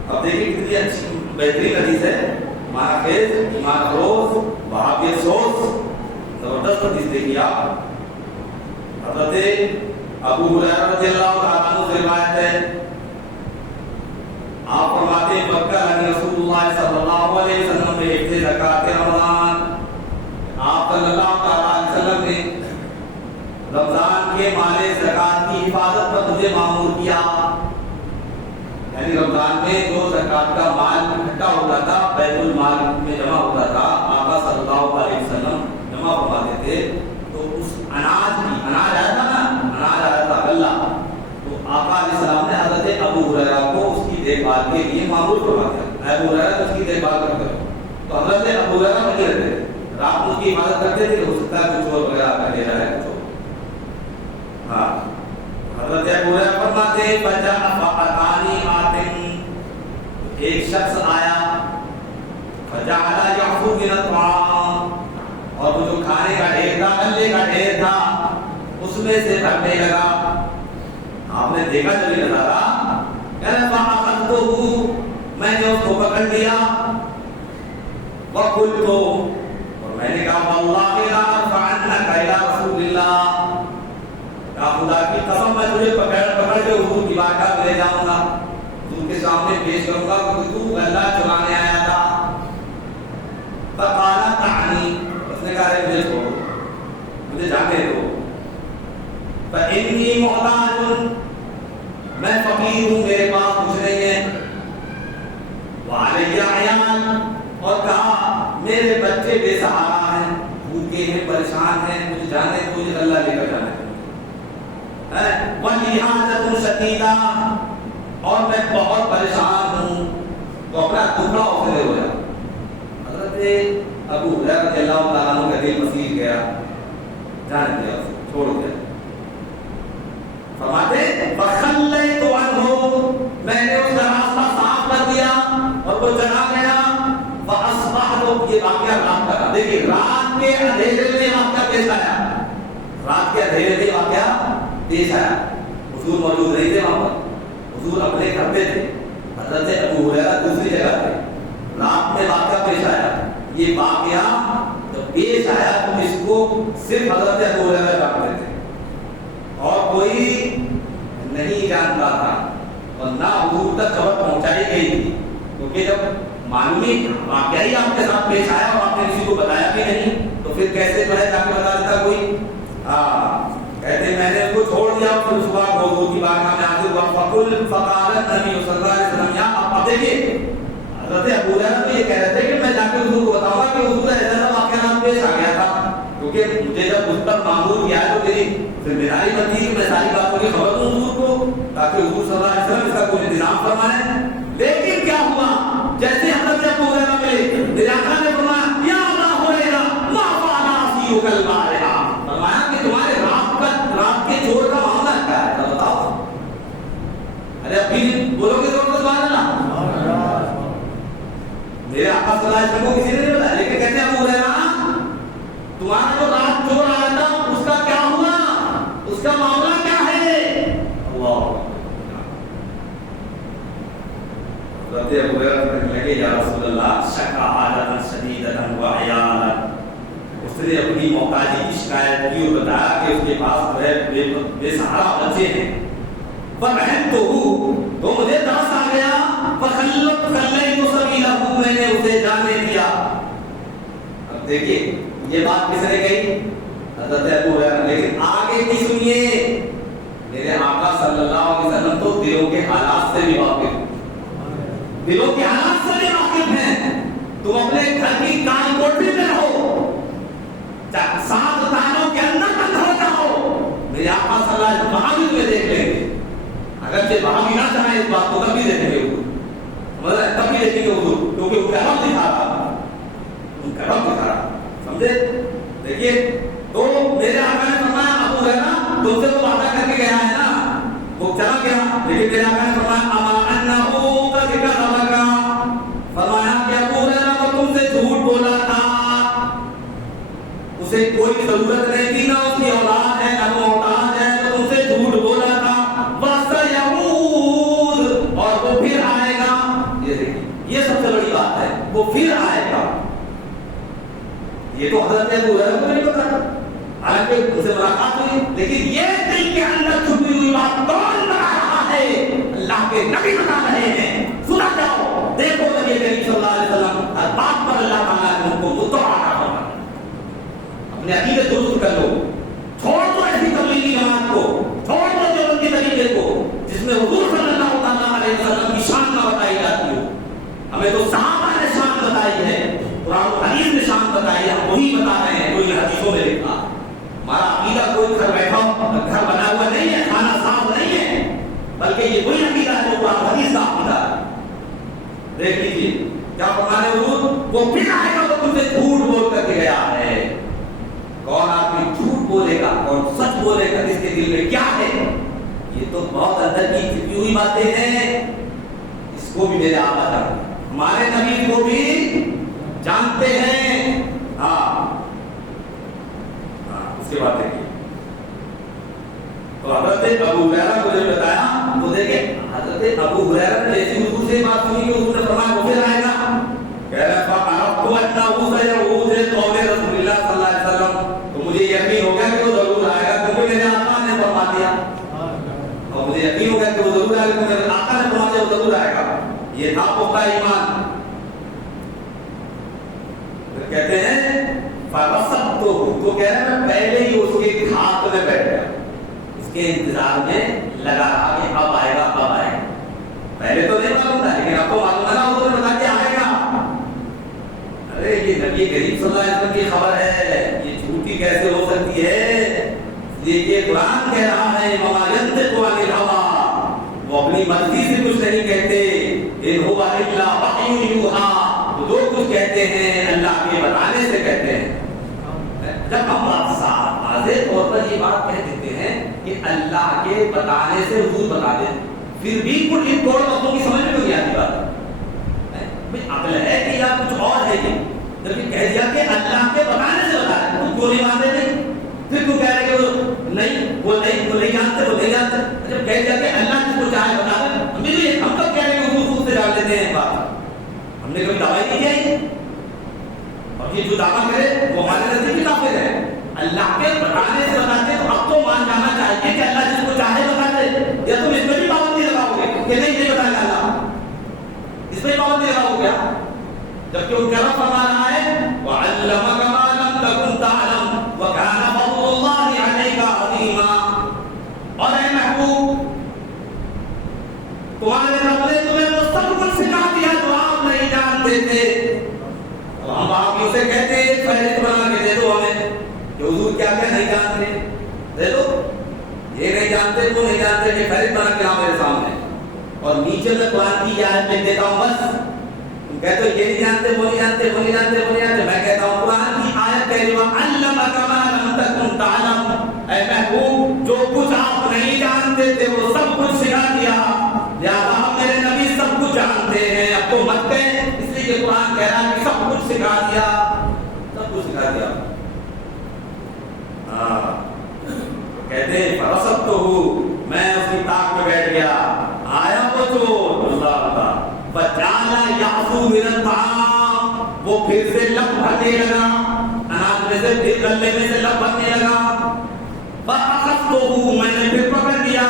اب دیکھیں کتنی اچھی بہترین حدیث ہے. ماخذ ایمان روز وہابیت سوز کیا. حضرت ابو ہریرہ رضی اللہ تعالیٰ عنہ سے روایت ہے, آپ فرماتے ہیں بکر علی رسول اللہ صلی اللہ علیہ وسلم میں ایک زکات رمضان, آپ صلی اللہ علیہ وسلم نے رمضان کے مال زکات کی حفاظت پر مجھے مامور کیا. یعنی رمضان میں جو زکات کا مال اکٹھا ہوتا تھا بیت المال میں جمع ہوتا تھا, آقا صلی اللہ علیہ وسلم جمع فرماتے تھے. تو اس اناج آیا تھا نا, اناج آیا تھا غلہ, تو آقا علیہ السلام نے حضرت ابو ہریرہ کو اس کی دیکھ بھال کے لیے مامور فرما دیا. ابو ہریرہ اس کی دیکھ بھال کرتے ہو. تو حضرت ابو ہریرہ وہیں رہتے تھے, رات کو اس کی حفاظت کرتے تھے. ہو سکتا ہے کچھ اور وغیرہ کا لے رہا ہے کچھ اور. ہاں, حضرت ابو ہریرہ فرماتے ہیں فجاء فأتاني آتٍ, ایک شخص آیا, فجعل يأخذ من الطعام, اور وہ جو کھانے کا ڈھیر تھا, غلے کا ڈھیر تھا, اس میں سے بھرنے لگا. آپ نے دیکھا جو یہ نظارہ, فأخذته, میں نے اس کو پکڑ لیا. وقلت, اور میں نے کہا واللہ لا أرفعنك إلى رسول الله, خدا کی قسم میں تجھے پکڑ کے حضور کی بارگاہ میں لے جاؤں گا, حضور کے سامنے پیش کروں گا کہ تو غلہ چرانے آیا تھا. فقال تعنی, اس نے کہا مجھے چھوڑو, مجھے جانے دو. فإنی محتاج, میں فقیر ہوں, میرے پاس کچھ نہیں ہے. وعلی عیال, اور کہا میرے بچے بے سہارا ہیں, بھوکے ہیں, پریشان ہیں, مجھے جانے دو, مجھے غلہ لے کر جانے دو. وَلِحَاجَةٌ شَدِيدًا, اور میں بہت پریشان ہوں. تو اپنا ٹکڑا اترے ہو جا. حضرت ابو ہریرہ رضی اللہ تعالیٰ عنہ کا دل مسیح گیا, جان دیا, چھوڑ دیا. فرماتے فَخَلَّيْتُ عَنْهُ, میں نے اس کا راستہ صاف کر دیا اور وہ چلا گیا. فَأَصْبَحْتُ, یہ واقعہ رات کا. دیکھیے رات کے اندھیرے میں واقعہ پیش آیا, رات کے اندھیرے میں واقعہ پیش آیا. حضور موجود نہیں تھے وہاں پر, حضور اپنے گھر پہ تھے, حضرت ابو ہریرہ دوسری جگہ پہ. رات میں واقعہ پیش آیا. یہ واقعہ جب پیش آیا تو اس کو صرف حضرت ابو ہریرہ جانتے تھے اور کوئی نہیں جانتا تھا, اور نہ حضور تک خبر پہنچائی گئی تھی. کیونکہ جب معلومی واقعہ ہی آپ کے ساتھ پیش آیا اور آپ نے کسی کو بتایا بھی نہیں, تو پھر کیسے جو ہے جا کے بتا دیتا کوئی. کہتے میں نے اس کو چھوڑ دیا, پھر صبح حضور کی بارگاہ میں حاضر ہوا. فقال النبی صلی اللہ علیہ وسلم, یا آپ دیکھیے حضرت ابو ہریرہ تو یہ کہہ رہے تھے کہ میں جا کے حضور کو بتاؤں گا کہ حضور ایسا ایسا واقعہ پیش آ گیا تھا. کیونکہ مجھے جب اس پر معمول کیا ہے تو میری ذمہ داری بنتی ہے کہ میں ساری باتوں کی خبر دوں حضور کو, تاکہ حضور صلی اللہ علیہ وسلم اس کا کوئی انتظام فرمائیں. لیکن کیا ہوا, جیسے حضرت ابو ہریرہ ملے, میرے آقا نے فرمایا یا ابا ہریرہ ما فعل عصیک البارحہ, فرمایا کہ تمہارے رات کے چور کا معاملہ کیا ہے, بتاؤ. ارے ابھی بولو گے تو سبحان اللہ. میرے آقا صلی اللہ علیہ وسلم کو کسی نے نہیں بتایا, لیکن کہتے ہیں ابو ہریرہ تمہارا جو رات چور آیا تھا اس کا کیا ہوا, اس کا معاملہ کیا ہے. اللہ. حضرت ابو ہریرہ کہنے لگے یا رسول اللہ شکا حاجتا شدیدتا وعیالا, اس نے اپنی محتاجی کی شکایت کی اور بتایا کہ اس کے پاس جو ہے بے سہارا بچے ہیں. فَرَحِمْتُهُ, تو مجھے ترس آ گیا. فَخَلَّيْتُ سَبِيلَهُ, میں نے اسے جانے دیا. اب دیکھیے یہ بات کس نے کہی, حضرت ابو ہریرہ. لیکن آگے کی سنیے, میرے آقا صلی اللہ علیہ وسلم تو دلوں کے حالات سے بھی واقف, دلوں کے حالات سے بھی واقف ہیں. تم اپنے گھر کی کان کوٹری میں رہو, 7 تانوں کے اندر بند ہو جاؤ, میرے آقا صلی اللہ علیہ وسلم وہاں بھی تمہیں دیکھ لیں گے. اگر یہ وہاں بھی نہ چاہیں اس بات کو تب بھی دیکھیں گے حضور, تب بھی دیکھیں گے حضور, کیونکہ وہ کرم دکھا رہا, وہ کرم دکھا رہا. سمجھے. دیکھیے تو میرے آقا نے فرمایا ابو ہریرہ تم سے تو وعدہ کر کے گیا ہے نا, وہ چلا گیا. لیکن میرے آقا نے فرمایا اما انہو قد کذبک, فرمایا کہ ابو ہریرہ وہ تم سے جھوٹ بولا تھا, اسے کوئی ضرورت نہیں تھی, نہ اس کی اولاد ہے نہ وہ محتاج ہے, تو تم سے جھوٹ بولا تھا. وَسَيَعُودُ, اور وہ پھر آئے گا. یہ دیکھیے یہ سب سے بڑی بات ہے, وہ پھر آئے گا. یہ تو حضرت ابو ہریرہ کو نہیں پتا. حالانکہ ان سے ملاقات ہوئی، لیکن یہ دل کے اندر چھپی ہوئی بات کون بتا رہا ہے؟ اللہ کے نبی بتا رہے ہیں، سنا جاؤ، دیکھو نبی کریم صلی اللہ علیہ وسلم ہر بات پر اللہ تعالیٰ نے ان کو متبع فرمایا۔ اپنے عقیدت درست کر لو، چھوڑ دو ایسی تبلیغی جماعت کو، چھوڑ دو دیوبندی طریقے کو جس میں حضور صلی اللہ تعالیٰ علیہ وسلم کی شان نہ بتائی جاتی ہو۔ ہمیں تو صحابہ نے شان بتائی ہے، قرآن و حدیث نے شان بتائی ہے، ہم وہی بتا رہے ہیں، کوئی حدیثوں میں لکھا۔ ہمارا عقیدہ کوئی گھر بیٹھا گھر بنا ہوا نہیں ہے، کھانا صاف نہیں ہے، بلکہ یہ وہی عقیدہ ہے جو قرآن و حدیث کا عقیدہ ہے۔ دیکھ لیجیے کیا فرمانے حضور، وہ پھر آئے گا وہ تم سے جھوٹ بول کر کے گیا ہے۔ کون آدمی جھوٹ بولے گا، کون سچ بولے گا، کس کے دل میں کیا ہے، یہ تو بہت اندر کی چھپی ہوئی باتیں ہیں۔ اس کو بھی میرے آقا جانتے، ہمارے نبی کو بھی جانتے ہیں۔ اس کے بعد دیکھیے تو حضرت ابو ہریرہ کو جب بتایا تو دیکھیں حضرت ابو ہریرہ نے جیسی حضور سے بات سنی کہ حضور نے فرمایا وہ پھر آئے گا، کہہ رہا فَعَرَفْتُ أَنَّهُ سَيَعُودُ لِقَوْلِ رسول اللہ صلی اللہ علیہ وسلم، تو مجھے یقین ہو گیا کہ وہ ضرور آئے گا کیونکہ میرے آقا نے فرما دیا، اور مجھے یقین ہو گیا کہ وہ ضرور آئے گا کیونکہ میرے آقا نے فرما دیا وہ ضرور آئے گا۔ یہ تھا پختہ ایمان۔ پھر کہتے ہیں فَبَصَرْتُهُ، تو کہہ رہے میں پہلے ہی اس کے کھات میں بیٹھ گیا، اس کے انتظار میں لگا رہا کہ اب آئے گا اب آئے گا۔ پہلے تو نہیں معلوم تھا لیکن اب تو معلوم ہے، وہ تو بتا کے آئے گا۔ ارے یہ نبی کریم صلی اللہ علیہ وسلم کی خبر ہے، یہ جھوٹی کیسے ہو سکتی ہے؟ یہ قرآن کہہ رہا ہے وَمَا يَنطِقُ عَنِ الْهَوَىٰ، وہ اپنی مرضی سے کچھ نہیں کہتے، إِنْ هُوَ إِلَّا وَحْيٌ يُوحَىٰ، وہ جو کچھ کہتے ہیں اللہ کے بتانے سے کہتے ہیں۔ جب ہم واضح طور پر یہ بات کہہ دیتے ہیں کہ اللہ کے بتانے سے حضور بتا دیں، پھر بھی کچھ ان توڑ باتوں کی سمجھ میں نہیں آتی بات، عقل ہے کہ یا کچھ اور ہے؟ یہ جب یہ کہہ دیا کہ اللہ کے بتانے سے بتا دیں، تو کیوں نہیں مانتے؟ نہیں پھر کیوں کہہ رہے کہ وہ نہیں جانتے، وہ نہیں جانتے؟ جب کہہ دیا کہ اللہ جس کو چاہے بتا دیں، ہم کب کہہ رہے ہیں کہ حضور خود سے ڈال دیتے ہیں بات؟ ہم نے کبھی دعویٰ نہیں کیا ہے، اور یہ جو دعویٰ کرے وہ ہمارے نزدیک بھی کافر ہے۔ اللہ کے بتانے سے بتاتے تو اب تو مان جانا چاہیے کہ اللہ جس کو چاہے بتا دے، یا تم اس میں بھی پابندی لگاؤ گے کہ نہیں بتائے گا اللہ، اس میں پابندی لگاؤ گے؟ جبکہ ان کا رب فرما رہا ہے وَعَلَّمَكَ مَا لَمْ تَكُنْ تَعْلَمُ وَكَانَ فَضْلُ اللَّهِ عَلَيْكَ عَظِيمًا، اور اے محبوب تمہارے رب نے تمہیں وہ سب کچھ سکھا دیا جو آپ نہیں جانتے تھے۔ ہم باقیوں سے کہتے ہیں فہرست بنا کے دے دو ہمیں کہ حضور کیا کیا نہیں جانتے، دے دو، یہ نہیں جانتے وہ نہیں جانتے کہ فہرست بنا کے لاؤ میرے سامنے، اور نیچے میں قرآن کی آیت لکھ دیتا ہوں بس، تم کہتے ہو یہ نہیں جانتے وہ نہیں جانتے وہ نہیں جانتے وہ نہیں جانتے، میں کہتا ہوں قرآن کی آیت کہہ رہی ہے وَعَلَّمَكَ مَا لَمْ تَكُنْ تَعْلَمُ، اے محبوب جو کچھ آپ نہیں جانتے تھے وہ سب کچھ سکھا دیا، لہٰذا ہم میرے نبی سب کچھ جانتے ہیں، اب تو مت کہیں اس لیے کہ قرآن کہہ رہا ہے کہ سب کچھ سکھا دیا، سب کچھ سکھا دیا۔ کہتے ہیں فَرَصَدْتُهُ، میں اس کی طاق میں بیٹھ گیا، آیا وہ جو اللہ فَجَعَلَ يَعْصُو مِنَ الطَّعَامِ، وہ پھر سے لب بھرنے لگا، اناج میں سے پھر گلے میں سے لب بھرنے لگا، فَأَخَذْتُهُ، میں نے پھر پکڑ لیا،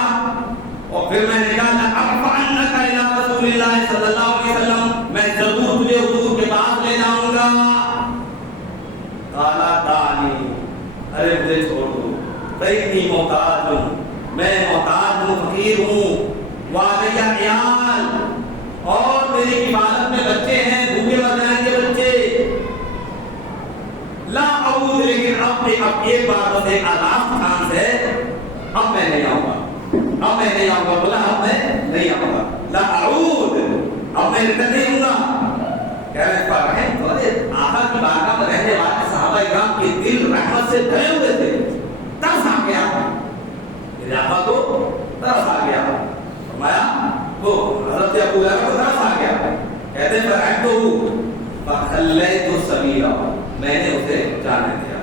اور پھر میں نے کہا لَأَرْفَعَنَّكَ إِلَىٰ رَسُولِ اللَّهِ صلی اللہ علیہ وسلم، میں ضرور تجھے حضور کے پاس لے جاؤں گا۔ قَالَ دَعْنِي، ارے مجھے چھوڑ دو، فَإِنِّي محتاج ہوں، میں محتاج ہوں، فقیر ہوں، وَعَلَيَّ عِيَالٌ، اور میری حفاظت میں بچے ہیں، بھوکے مر جائیں گے بچے، لا اعود، لیکن اب ایک بار بس ایک آلات خان سے اب میں نہیں آؤں گا، اب میں نہیں آؤں گا، بولا اب میں نہیں آؤں گا، لا اعود، اب میں ریٹرن نہیں ہوں گا۔ کہہ رہے فرحیں تو آقا کی بارگاہ میں رہنے والے صحابہ اکرام کے دل رحمت سے بھرے ہوئے تھے، ترس آ گیا، میرے آقا کو ترس آ گیا، فرمایا وہ حضرت ابو ہریرہ کو ترس آ گیا، کہتے ہیں فرحمتہ فخلیت سبیلا، میں نے اسے جانے دیا۔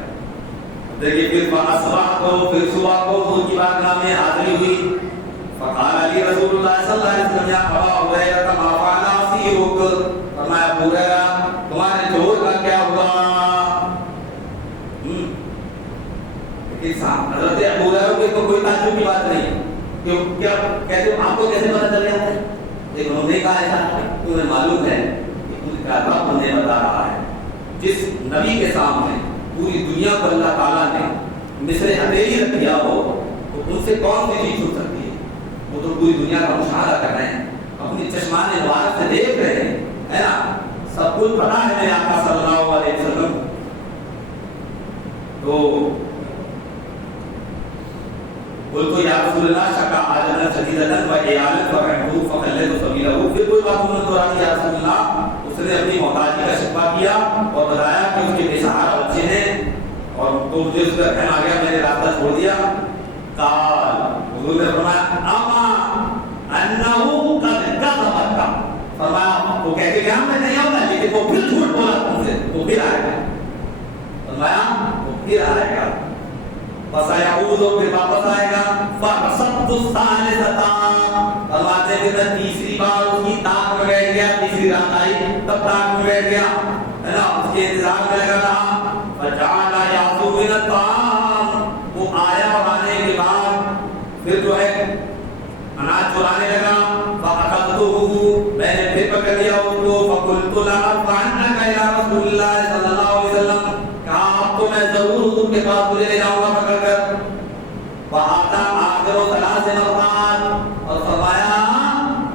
دیکھیے پھر فاصبحت کو، پھر صبح کو حضور کی بارگاہ میں حاضری ہوئی، فقال علی رسول اللہ صلی اللہ علیہ وسلم یا ابا ہریرہ ما فعل اسیرک، فرمایا ابو ہریرہ تمہارے چور کا کیا ہوا؟ حضرت ابو ہریرہ کو کوئی تعجب کی بات نہیں کہ کیا کہتے ہو آپ کو کیسے پتہ چل گیا ہے؟ لیکن انہوں نے کہا ایسا تمہیں معلوم ہے کہ ان کا رب نے بتا رہا ہے جس نبی کے سامنے پوری دنیا کو اللہ تعالیٰ نے مثل ہتھیلی رکھ دیا ہو تو ان سے کون سی چیز چھوٹ سکتی ہے؟ وہ تو پوری دنیا کا مشاہدہ کر رہے ہیں، اپنی چشمان مبارک سے دیکھ رہے ہیں، ہے نا، سب کچھ پتا ہے میرے آقا صلی اللہ علیہ وسلم. تو قلت یا رسول اللہ شکا عالم شدیدتاً و ایالت و رحمہ فقلت سبیلہ. پھر کوئی بات انہوں نے دورانی یا رسول اللہ، اس نے اپنی محتاجی کا شکوہ کیا اور بتایا کہ اس کے بے سہارا بچے ہیں اور تو مجھے اس کا رحم آ گیا، میں نے راستہ چھوڑ دیا. قال حضور نے فرمایا اما انہو قد کذبک، فرمایا وہ کہہ کے گیا میں نہیں آؤں گا لیکن وہ پھر جھوٹ بولا تم سے، وہ پھر آئے گا. فرمایا وہ پھر آئے گا فَسَيَعُودُ، پھر واپس آئے گا. فَأَصَبْتُ الثَّالِثَةَ، فرماتے ہیں کہ تیسری بار اس کی تاک میں بیٹھ گیا، تیسری رات آئی تب تاک میں بیٹھ گیا، ہے نا، اس کے انتظار میں لگا رہا. فَجَعَلَ يَأْخُذُ مِنَ الطَّعَامِ، وہ آیا اور آنے کے بعد پھر جو ہے اناج چرانے لگا. فَأَخَذْتُهُ، میں نے پھر پکڑ لیا اس کو. فَقُلْتُ لَأَرْفَعَنَّكَ إِلَىٰ رَسُولِ اللَّهِ صلی اللہ علیہ وسلم، کہا اب تو میں ضرور حضور کے پاس تجھے لے جاؤں گا پکڑ کر. وَآتَا آخِرُ ثَلَاثِ مَرَّاتٍ، اور فرمایا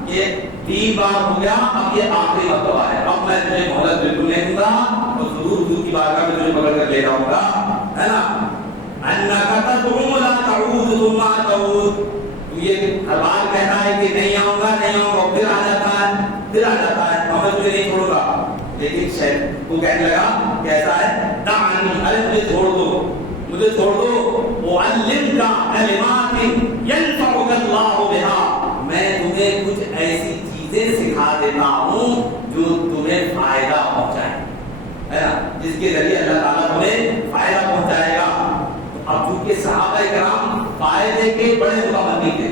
کہ 3 بار ہو گیا، اب یہ آخری مرتبہ ہے، اب میں تجھے مہلت بالکل نہیں دوں گا اور ضرور حضور کی بارگاہ میں تجھے پکڑ کر لے جاؤں گا، ہے نا. أَنَّكَ تَدْعُو لَا تَعُودُ ثُمَّ تَعُودُ، تو یہ ہر بار کہتا ہے کہ نہیں آؤں گا نہیں آؤں گا، پھر آ جاتا ہے پھر آ جاتا ہے، اور میں تجھے نہیں چھوڑوں گا. لیکن شاید وہ کہنے لگا کیسا ہے، دعنی، ارے مجھے چھوڑ دو مجھے چھوڑ دو. وَعَلِّمْكَ كَلِمَاتٍ يَنْفَعُكَ اللَّهُ بِهَا، میں تمہیں کچھ ایسی چیزیں سکھا دیتا ہوں جو تمہیں فائدہ پہنچائے، ہے نا، جس کے ذریعے اللہ تعالیٰ تمہیں فائدہ پہنچائے گا. اب چونکہ صحابہ کرام فائدے کے بڑے متمنی تھے،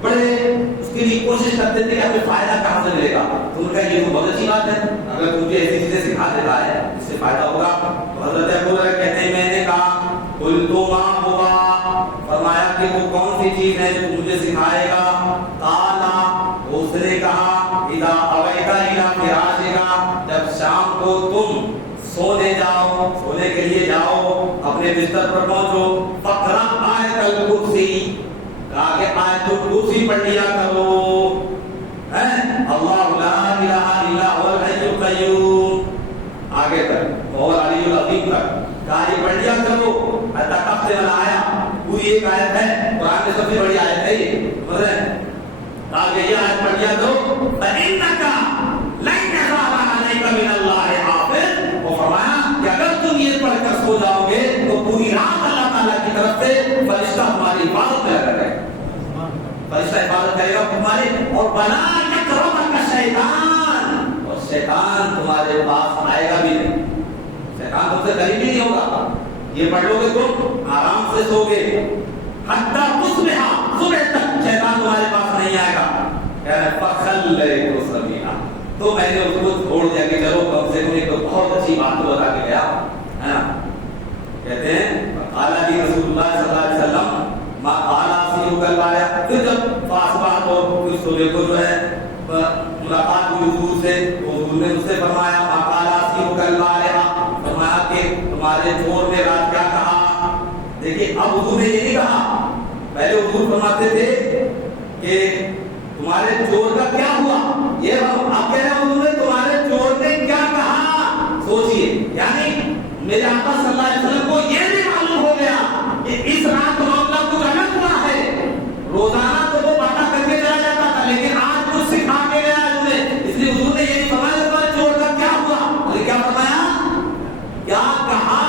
بڑے اس کے لیے کوشش کرتے تھے کہ ہمیں فائدہ کہاں سے ملے گا. تو ان کا یہ تو بہت اچھی بات ہے، اگر تجھے ایسی چیزیں سکھا دیتا ہے اس سے فائدہ ہوگا. تو حضرت ابو ہریرہ کہتے ہیں میں نے کہا قلت ما هو، فرمایا کہ وہ کون سی چیز ہے جو مجھے سکھائے گا. قال، اس نے کہا اذا اویت الى فراشک، جب شام کو تم سونے جاؤ، سونے کے لیے جاؤ، اپنے بستر پر پہنچو. فقرا آیت الکرسی، کہا کہ آیت الکرسی پڑھ لیا کرو، اللہ لا الہ الا هو الحی القیوم، آگے تک اور علی العظیم تک کہا یہ پڑھ لیا کرو. حتی کب سے بنا آیا، پوری ایک آیت ہے، قرآن میں سب سے بڑی آیت ہے یہ، کہا کہ یہ آیت پڑھ لیا کرو. فَإِنَّكَ لَن يَخَافَ عَلَيْكَ مِنَ اللَّهِ حَافِظٌ، اور فرمایا کہ اگر تم یہ پڑھ کر سو جاؤ گے تو پوری رات اللہ تعالیٰ کی طرف سے فرشتہ تمہاری حفاظت میں لگا رہے گا، فرشتہ حفاظت کرے گا تمہاری. اور بنا یقربک شیطان، اور شیطان تمہارے پاس آئے گا بھی نہیں، شیطان تم سے قریب ہی نہیں ہوگا. یہ پڑھ لو گے تم آرام سے سو گے. حتی تصبح، صبح تک شیطان تمہارے پاس نہیں آئے گا. فخلّیت سبیلا، تو میں نے اس کو چھوڑ دیا کہ چلو کم سے کم ایک بہت اچھی بات تو بتا کے گیا، ہے نا. کہتے ہیں قال علی رسول اللہ صلی اللہ علیہ وسلم ما قال فی الباریا. پھر جب فاصبات اور اس صبح کو جو ہے ملاقات ہوئی حضور سے، تو حضور نے اس سے فرمایا ما قال فی الباریا، فرمایا کہ تمہارے چور نے رات کیا کہا. دیکھیے اب حضور نے یہ نہیں کہا، پہلے حضور فرماتے تھے کہ تمہارے چور کا کیا ہوا، یہ آپ کہہ رہے ہیں حضور نے تمہارے چور نے کیا کہا. سوچئے، یعنی میرے آقا صلی اللہ علیہ وسلم کو یہ بھی معلوم ہو گیا کہ اس رات معاملہ کچھ الگ ہوا ہے. روزانہ تو وہ باتیں کر کے چلا جاتا تھا، لیکن آج کچھ سکھا کے گیا انہیں، اس لیے حضور نے یہ نہیں فرمایا تمہارے چور کا کیا ہوا، اور کیا فرمایا، کیا کہا.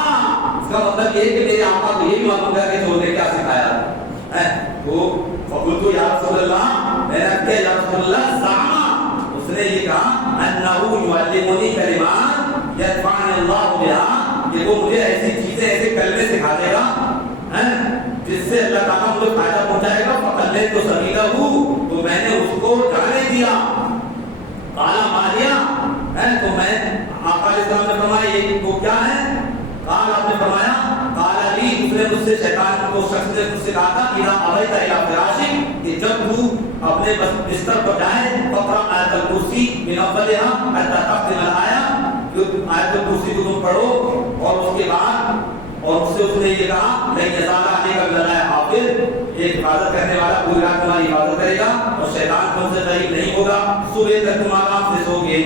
اس کا مطلب یہ کہ میرے آقا کو یہ بھی معلوم ہے کہ چور نے کیا سکھایا ہے. تو فقلت یا رسول اللہ، میں نے کہا یا رسول اللہ زعما، اس نے یہ کہا انہو یعلمنی کلمات یدفعني اللہ بها، کہ وہ مجھے ایسی چیزیں ایسے کلمے سکھا دے گا جس سے اللہ تعالیٰ مجھے فائدہ پہنچائے گا. فقلت سبیلہ، تو میں نے اس کو جانے دیا. قال ما هي، تو میں آقا علیہ السلام نے فرمایا یہ وہ کیا ہے. قال، آپ نے فرمایا قال علی، اس نے مجھ سے شیطان کو شخص نے مجھ سے کہا تھا اذا اویت الی فراشک کہ جب تو اپنے بستر پر جائے فقرا آیت الکرسی من اولها حتى تختم الآیہ آیت الکرسی کو تم پڑھو اور اس کے بعد اور اس سے اس نے یہ کہا نہیں یزال علیک باللہ حافظ ایک حفاظت کرنے والا پوری رات تمہاری حفاظت کرے گا اور شیطان تم سے قریب نہیں ہوگا صبح تک تم آرام سے سو گے.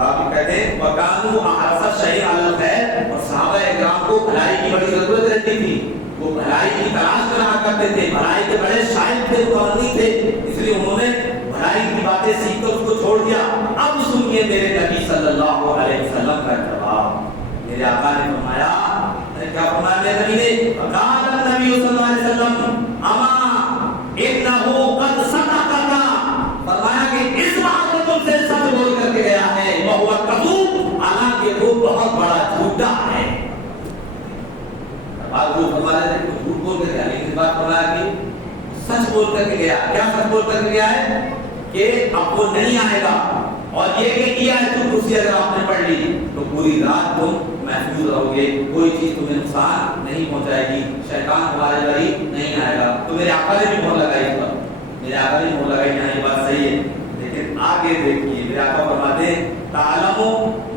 آپ کہتے ہیں وَكَانُوا أَحْرَصَ الشَّيْءِ عَلَى الْخَيْرِ اور صحابہ اکرام کو بھلائی کی بڑی ضرورت رہتی تھی. وہ بھلائی کی تلاش کرنا کرتے تھے, بھلائی کے بڑے شائق تھے, متمنی تھے, اس لیے انہوں نے بھلائی کی باتیں سیکھ کر اس کو چھوڑ دیا. اب سنیے میرے نبی صلی اللہ علیہ وسلم کا جواب. میرے آقا نے فرمایا, کیا فرمایا میرے نبی نے؟ قال النبی صلی اللہ علیہ وسلم اما انه قد صدقك, فرمایا کہ اس بات کو تم سے سچ بول کر کے گیا ہے, وهو كذوب, حالانکہ وہ بہت بڑا جھوٹا ہے. بات وہ فرمایا ہے کہ جھوٹ بول کر گیا, لیکن اس بات فرمایا کہ سچ بول کر کے گیا. کیا سچ بول کر کے گیا ہے؟ کہ اب وہ نہیں آئے گا, اور یہ کہ کیا ہے تو کرسی اگر آپ نے پڑھ لی تو پوری رات تم محفوظ رہو گے, کوئی چیز تمہیں نقصان نہیں پہنچائے گی, شیطان تمہارے قریب نہیں آئے گا. تو میرے آقا نے بھی مہر لگائی اس پر, میرے آقا نے مہر لگائی, یہاں یہ بات صحیح ہے. لیکن آگے دیکھیے میرے آقا فرماتے ہیں تعلم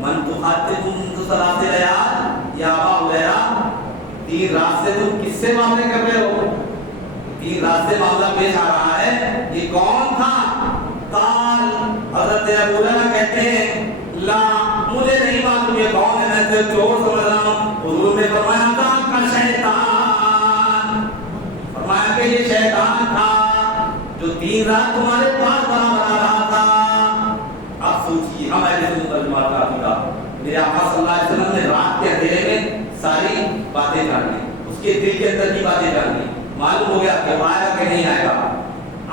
من تخاطب منذ ثلاث لیال یا ابا ہریرہ, 3 رات سے تم کس سے باتیں کر رہے ہو؟ 3 رات سے معاملہ پیش آ رہا ہے, یہ کون تھا؟ قال, حضرت ابو ہریرہ کہتے ہیں لا, مجھے نہیں معلوم یہ کون ہے, میں تو چور سمجھ رہا ہوں. حضور نے فرمایا کا شیطان, فرمایا کہ یہ شیطان تھا جو 3 رات تمہارے پاس بنا رہا تھا. اب سوچیے ہمارے ترجمہ کا میرے آقا صلی اللہ علیہ وسلم نے رات کے اندھیرے میں ساری باتیں جان لی, اس کے دل کے اندر کی باتیں جان لی, معلوم ہو گیا کہ وہ آئے گا کہ نہیں آئے گا.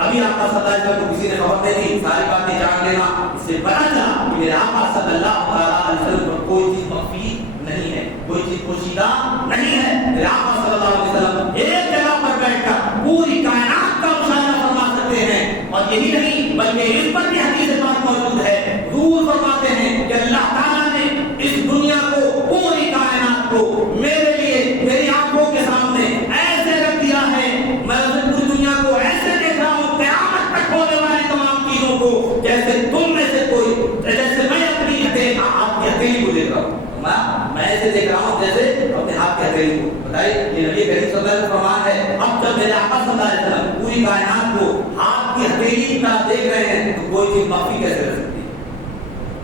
ابھی آقا صلی اللہ علیہ وسلم کو کسی نے خبر نہیں دی, ساری باتیں جان لینا, اس سے پتہ چلا کہ میرے آقا صلی اللہ علیہ وسلم پر کوئی چیز مخفی نہیں ہے, کوئی چیز پوشیدہ نہیں ہے. میرے آقا صلی اللہ علیہ وسلم ایک جگہ پر بیٹھ کر پوری کائنات کا مشاہدہ فرما سکتے ہیں, اور یہی نہیں بلکہ اس پر بھی حدیث پاک موجود ہے. حضور فرماتے ہیں کہ اللہ تعالیٰ نے اس دنیا کو, پوری کائنات کو میرے لیے میری آنکھوں کے سامنے ایسے رکھ دیا ہے, میں پوری دنیا کو ایسے دیکھ رہا ہوں قیامت تک ہونے والی تمام چیزوں کو, جیسے تم میں سے کوئی, جیسے میں اپنی آپ کی ہتھیلی کو دیکھ رہا ہوں, میں ایسے دیکھ رہا ہوں جیسے اپنے ہاتھ کی ہتھیلی کو. بتائیے یہ نبی کریم صلی اللہ علیہ وسلم فرمان ہے. اب جب میرے آقا صلی اللہ علیہ وسلم پوری کائنات کو ہاتھ کی ہتھیلی کی طرح دیکھ رہے ہیں تو کوئی چیز معافی کیسے رہ سکتی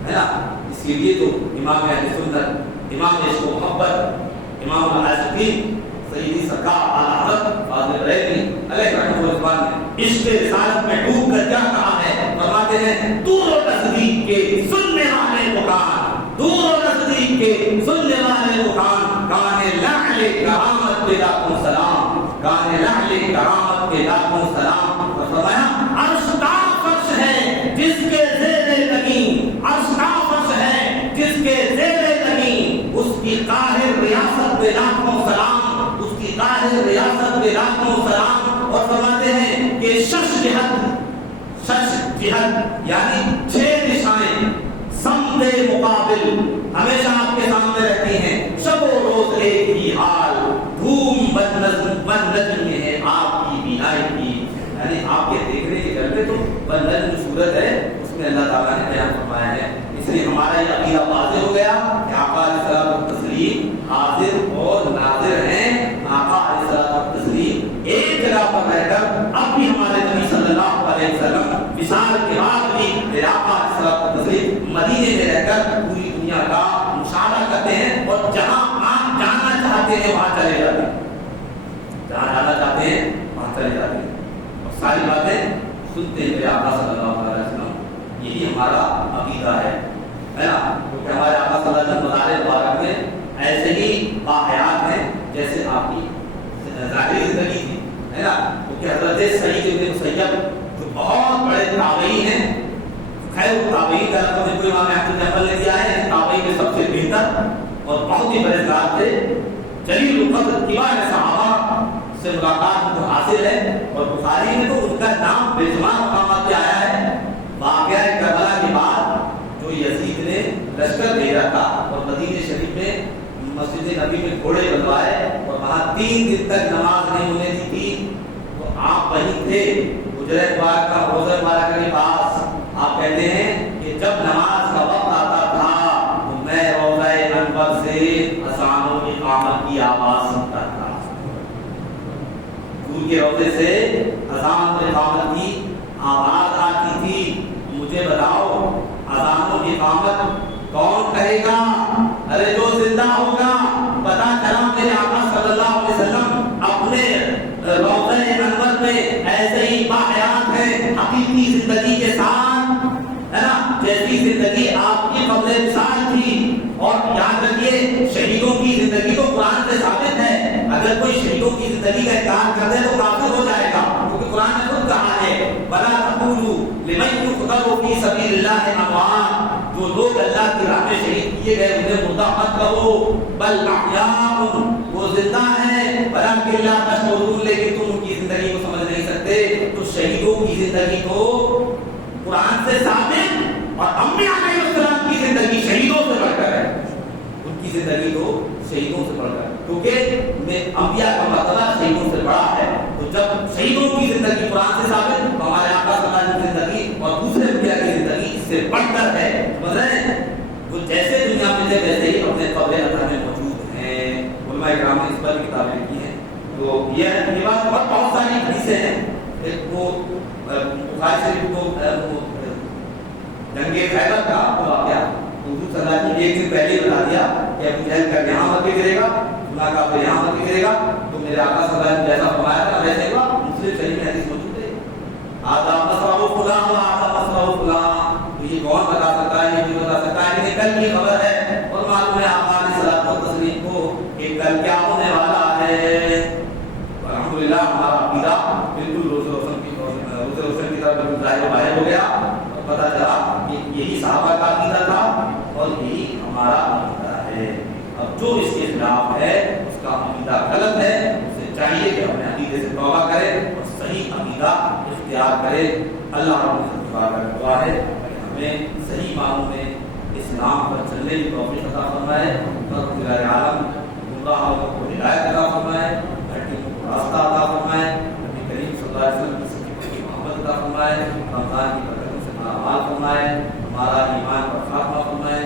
ہے نا. اس کے لیے تو امام اہل سنت, امام عشق و محبت, امام العاشقین سیدی سرکار اعلیٰ حضرت فاضل بریلوی علیہ رحمۃ اللہ نے عشق رسالت میں ڈوب کر کیا کہا ہے, فرماتے ہیں دور و نزدیک کے سننے والے مکان, دور و نزدیک کے سننے والے مکان, کان لعل کرامت کے لاکھوں سلام, کان لعل کرامت کے لاکھوں سلام. اور فرمایا عرش کا فرش ہے جس کے زیر زمین, عرش کا فرش ہے جس کے زیر زمین, اس کی قاہر ریاست پہ لاکھوں سلام, اس کی قاہر ریاست پہ لاکھوں سلام. اور فرماتے ہیں کہ شش جہت یعنی 6 دشائیں سمت مقابل ہمیشہ آپ کے سامنے رہتی ہیں, شب و روز ایک ہی حال, دھوم بد نظم میں ہے آپ کی بینائی کی, یعنی آپ کے دیکھنے کے گھر پہ تو بد نظم صورت ہے, اس میں اللہ تعالیٰ نے بیان فرمایا ہے. اس لیے ہمارا یہ عقیدہ واضح ہو گیا کہ آقا علیہ الصلوۃ والتسلیم حاضر اور ناظر ہیں. آقا علیہ الصلوۃ والتسلیم ایک جگہ پر رہ کر اب بھی ہمارے نبی صلی اللہ علیہ وسلم وصال کے بعد بھی میرے آقا علیہ الصلوۃ والتسلیم مدینے میں رہ کر پوری دنیا کا مشاہدہ کرتے ہیں, اور جہاں آپ جانا چاہتے ہیں وہاں چلے جاتے ہیں, جہاں جانا چاہتے ہیں وہاں چلے جاتے ہیں, اور ساری باتیں سنتے ہیں میرے آقا صلی اللہ علیہ وسلم. یہی ہمارا عقیدہ ہے نا, کیونکہ ہمارے آقا صلی اللہ علیہ وسلم مزار مبارک میں ایسے ہی باحیات ہیں جیسے آپ کی ظاہری زندگی تھی ہے نا. کیونکہ حضرت سعید بن مسیب جو بہت بڑے تابعی ہیں, خیر تابعی کا لقب جن کو امام احمد بن حنبل نے دیا ہے, تابعی میں سب سے بہتر اور بہت ہی پرہیزگار تھے, جلیل القدر کبار صحابہ سے ملاقات ان کو حاصل ہے, اور بخاری میں تو ان کا نام بے شمار مقامات پہ آیا ہے. واقعہ کربلا کے بعد جو یزید نے لشکر بھیجا تھا اور مدینہ شریف میں مسجد نبی میں گھوڑے بنوائے اور وہاں 3 دن تک نماز نہیں ہونے دی تھی، تو آپ وہیں تھے حجرہ مبارک کا روضہ مبارک کے پاس. آپ کہتے ہیں کہ جب نماز کا وقت آتا تھا تو میں روضہ انور سے اذان و اقامت کی آواز سنتا تھا. دور کے روضے سے اذان و اقامت کی آواز آتی تھی. مجھے بتاؤ اذان و اقامت کون کہے گا؟ ارے جو زندہ ہوگا. پتا چلا میرے آقا صلی اللہ علیہ وسلم اپنے روضہ انور میں ایسے ہی باحیات ہیں حقیقی زندگی کے ساتھ، ہے نا، جیسی زندگی آپ کی قبل وصال تھی. اور یاد رکھیے شہیدوں کی زندگی تو قرآن سے ثابت ہے. اگر کوئی شہیدوں کی زندگی کا انکار کر دے تو کافر ہو جائے گا، کیونکہ قرآن نے خود کہا ہے وَلَا تَقُولُوا لِمَن يُقْتَلُ فِي سَبِيلِ اللَّهِ أَمْوَاتٌ، جو لوگ اللہ کی راہ میں شہید کیے گئے انہیں مردہ مت کہو، بل احیاء، وہ زندہ ہیں، وَلَٰكِن لَّا تَشْعُرُونَ، لیکن تم ان کی زندگی کو سمجھ نہیں سکتے. تو شہیدوں کی زندگی تو قرآن سے ثابت، اور انبیاء علیہ السلام کی زندگی شہیدوں سے بڑھ کر ہے. ان کی زندگی تو شہیدوں سے بڑھ کر، کیونکہ انبیاء کا مرتبہ شہیدوں سے بڑا ہے. تو جب شہیدوں کی زندگی قرآن سے ثابت، تو ہمارے آقا صلی اللہ علیہ وسلم کی زندگی اور دوسرے انبیاء کی زندگی اس سے بڑھ کر ہے. مطلب وہ جیسے دنیا میں تھے ویسے ہی اپنے قبر اطہر میں موجود ہیں. علماء کرام نے اس پر کتابیں لکھی ہیں. تو یہ بات بہت ساری حدیثیں ہیں. ایک وہ بخاری شریف کو جنگ خیبر کا واقعہ حضور صلی اللہ علیہ وسلم نے ایک دن پہلے ہی بتا دیا کہ ابو جہل کا یہاں مت گرے گا، اللہ کا تو یہاں مت گرے گا. تو میرے آقا صلی اللہ علیہ وسلم جیسا فرمایا تھا ویسے ہوا. مسلم شریف میں حدیث موجود ہے آدھا مسرہ فلاں و آدھا مسرہ فلاں. تو یہ کون بتا سکتا ہے؟ یہ بھی بتا سکتا ہے کہ کل کی خبر ہے اور معلوم ہے آقا علیہ الصلوۃ والتسلیم کو کہ کل کیا ہونے والا ہے. الحمدللہ ہمارا عقیدہ بالکل روز روشن کی طرف ظاہر ہو گیا. پتا چلا کہ یہی صحابہ کا عقیدہ تھا اور یہی ہمارا عقیدہ ہے. اب جو اس کے خلاف ہے اس کا عقیدہ غلط ہے. اسے چاہیے کہ اپنے عقیدے سے توبہ کرے اور صحیح عقیدہ اختیار کرے. اللہ رب العزت دعا ہے کہ ہمیں صحیح معنوں میں اسلام پر چلنے کی توفیق عطا فرمائے، پروردگار عالم گمراہوں کو ہدایت عطا فرمائے، بھٹکوں کو راستہ عطا فرمائے، نبی کریم صلی اللہ علیہ وسلم کی محبت عطا فرمائے، رمضان کی اعمال فرمائے، ہمارا ایمان پر خاتمہ فرمائے.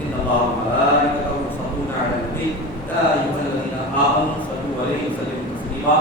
ان اللہ و ملائکتہ یصلون علی النبی یا ایھا الذین آمنوا صلوا علیہ وسلموا تسلیما.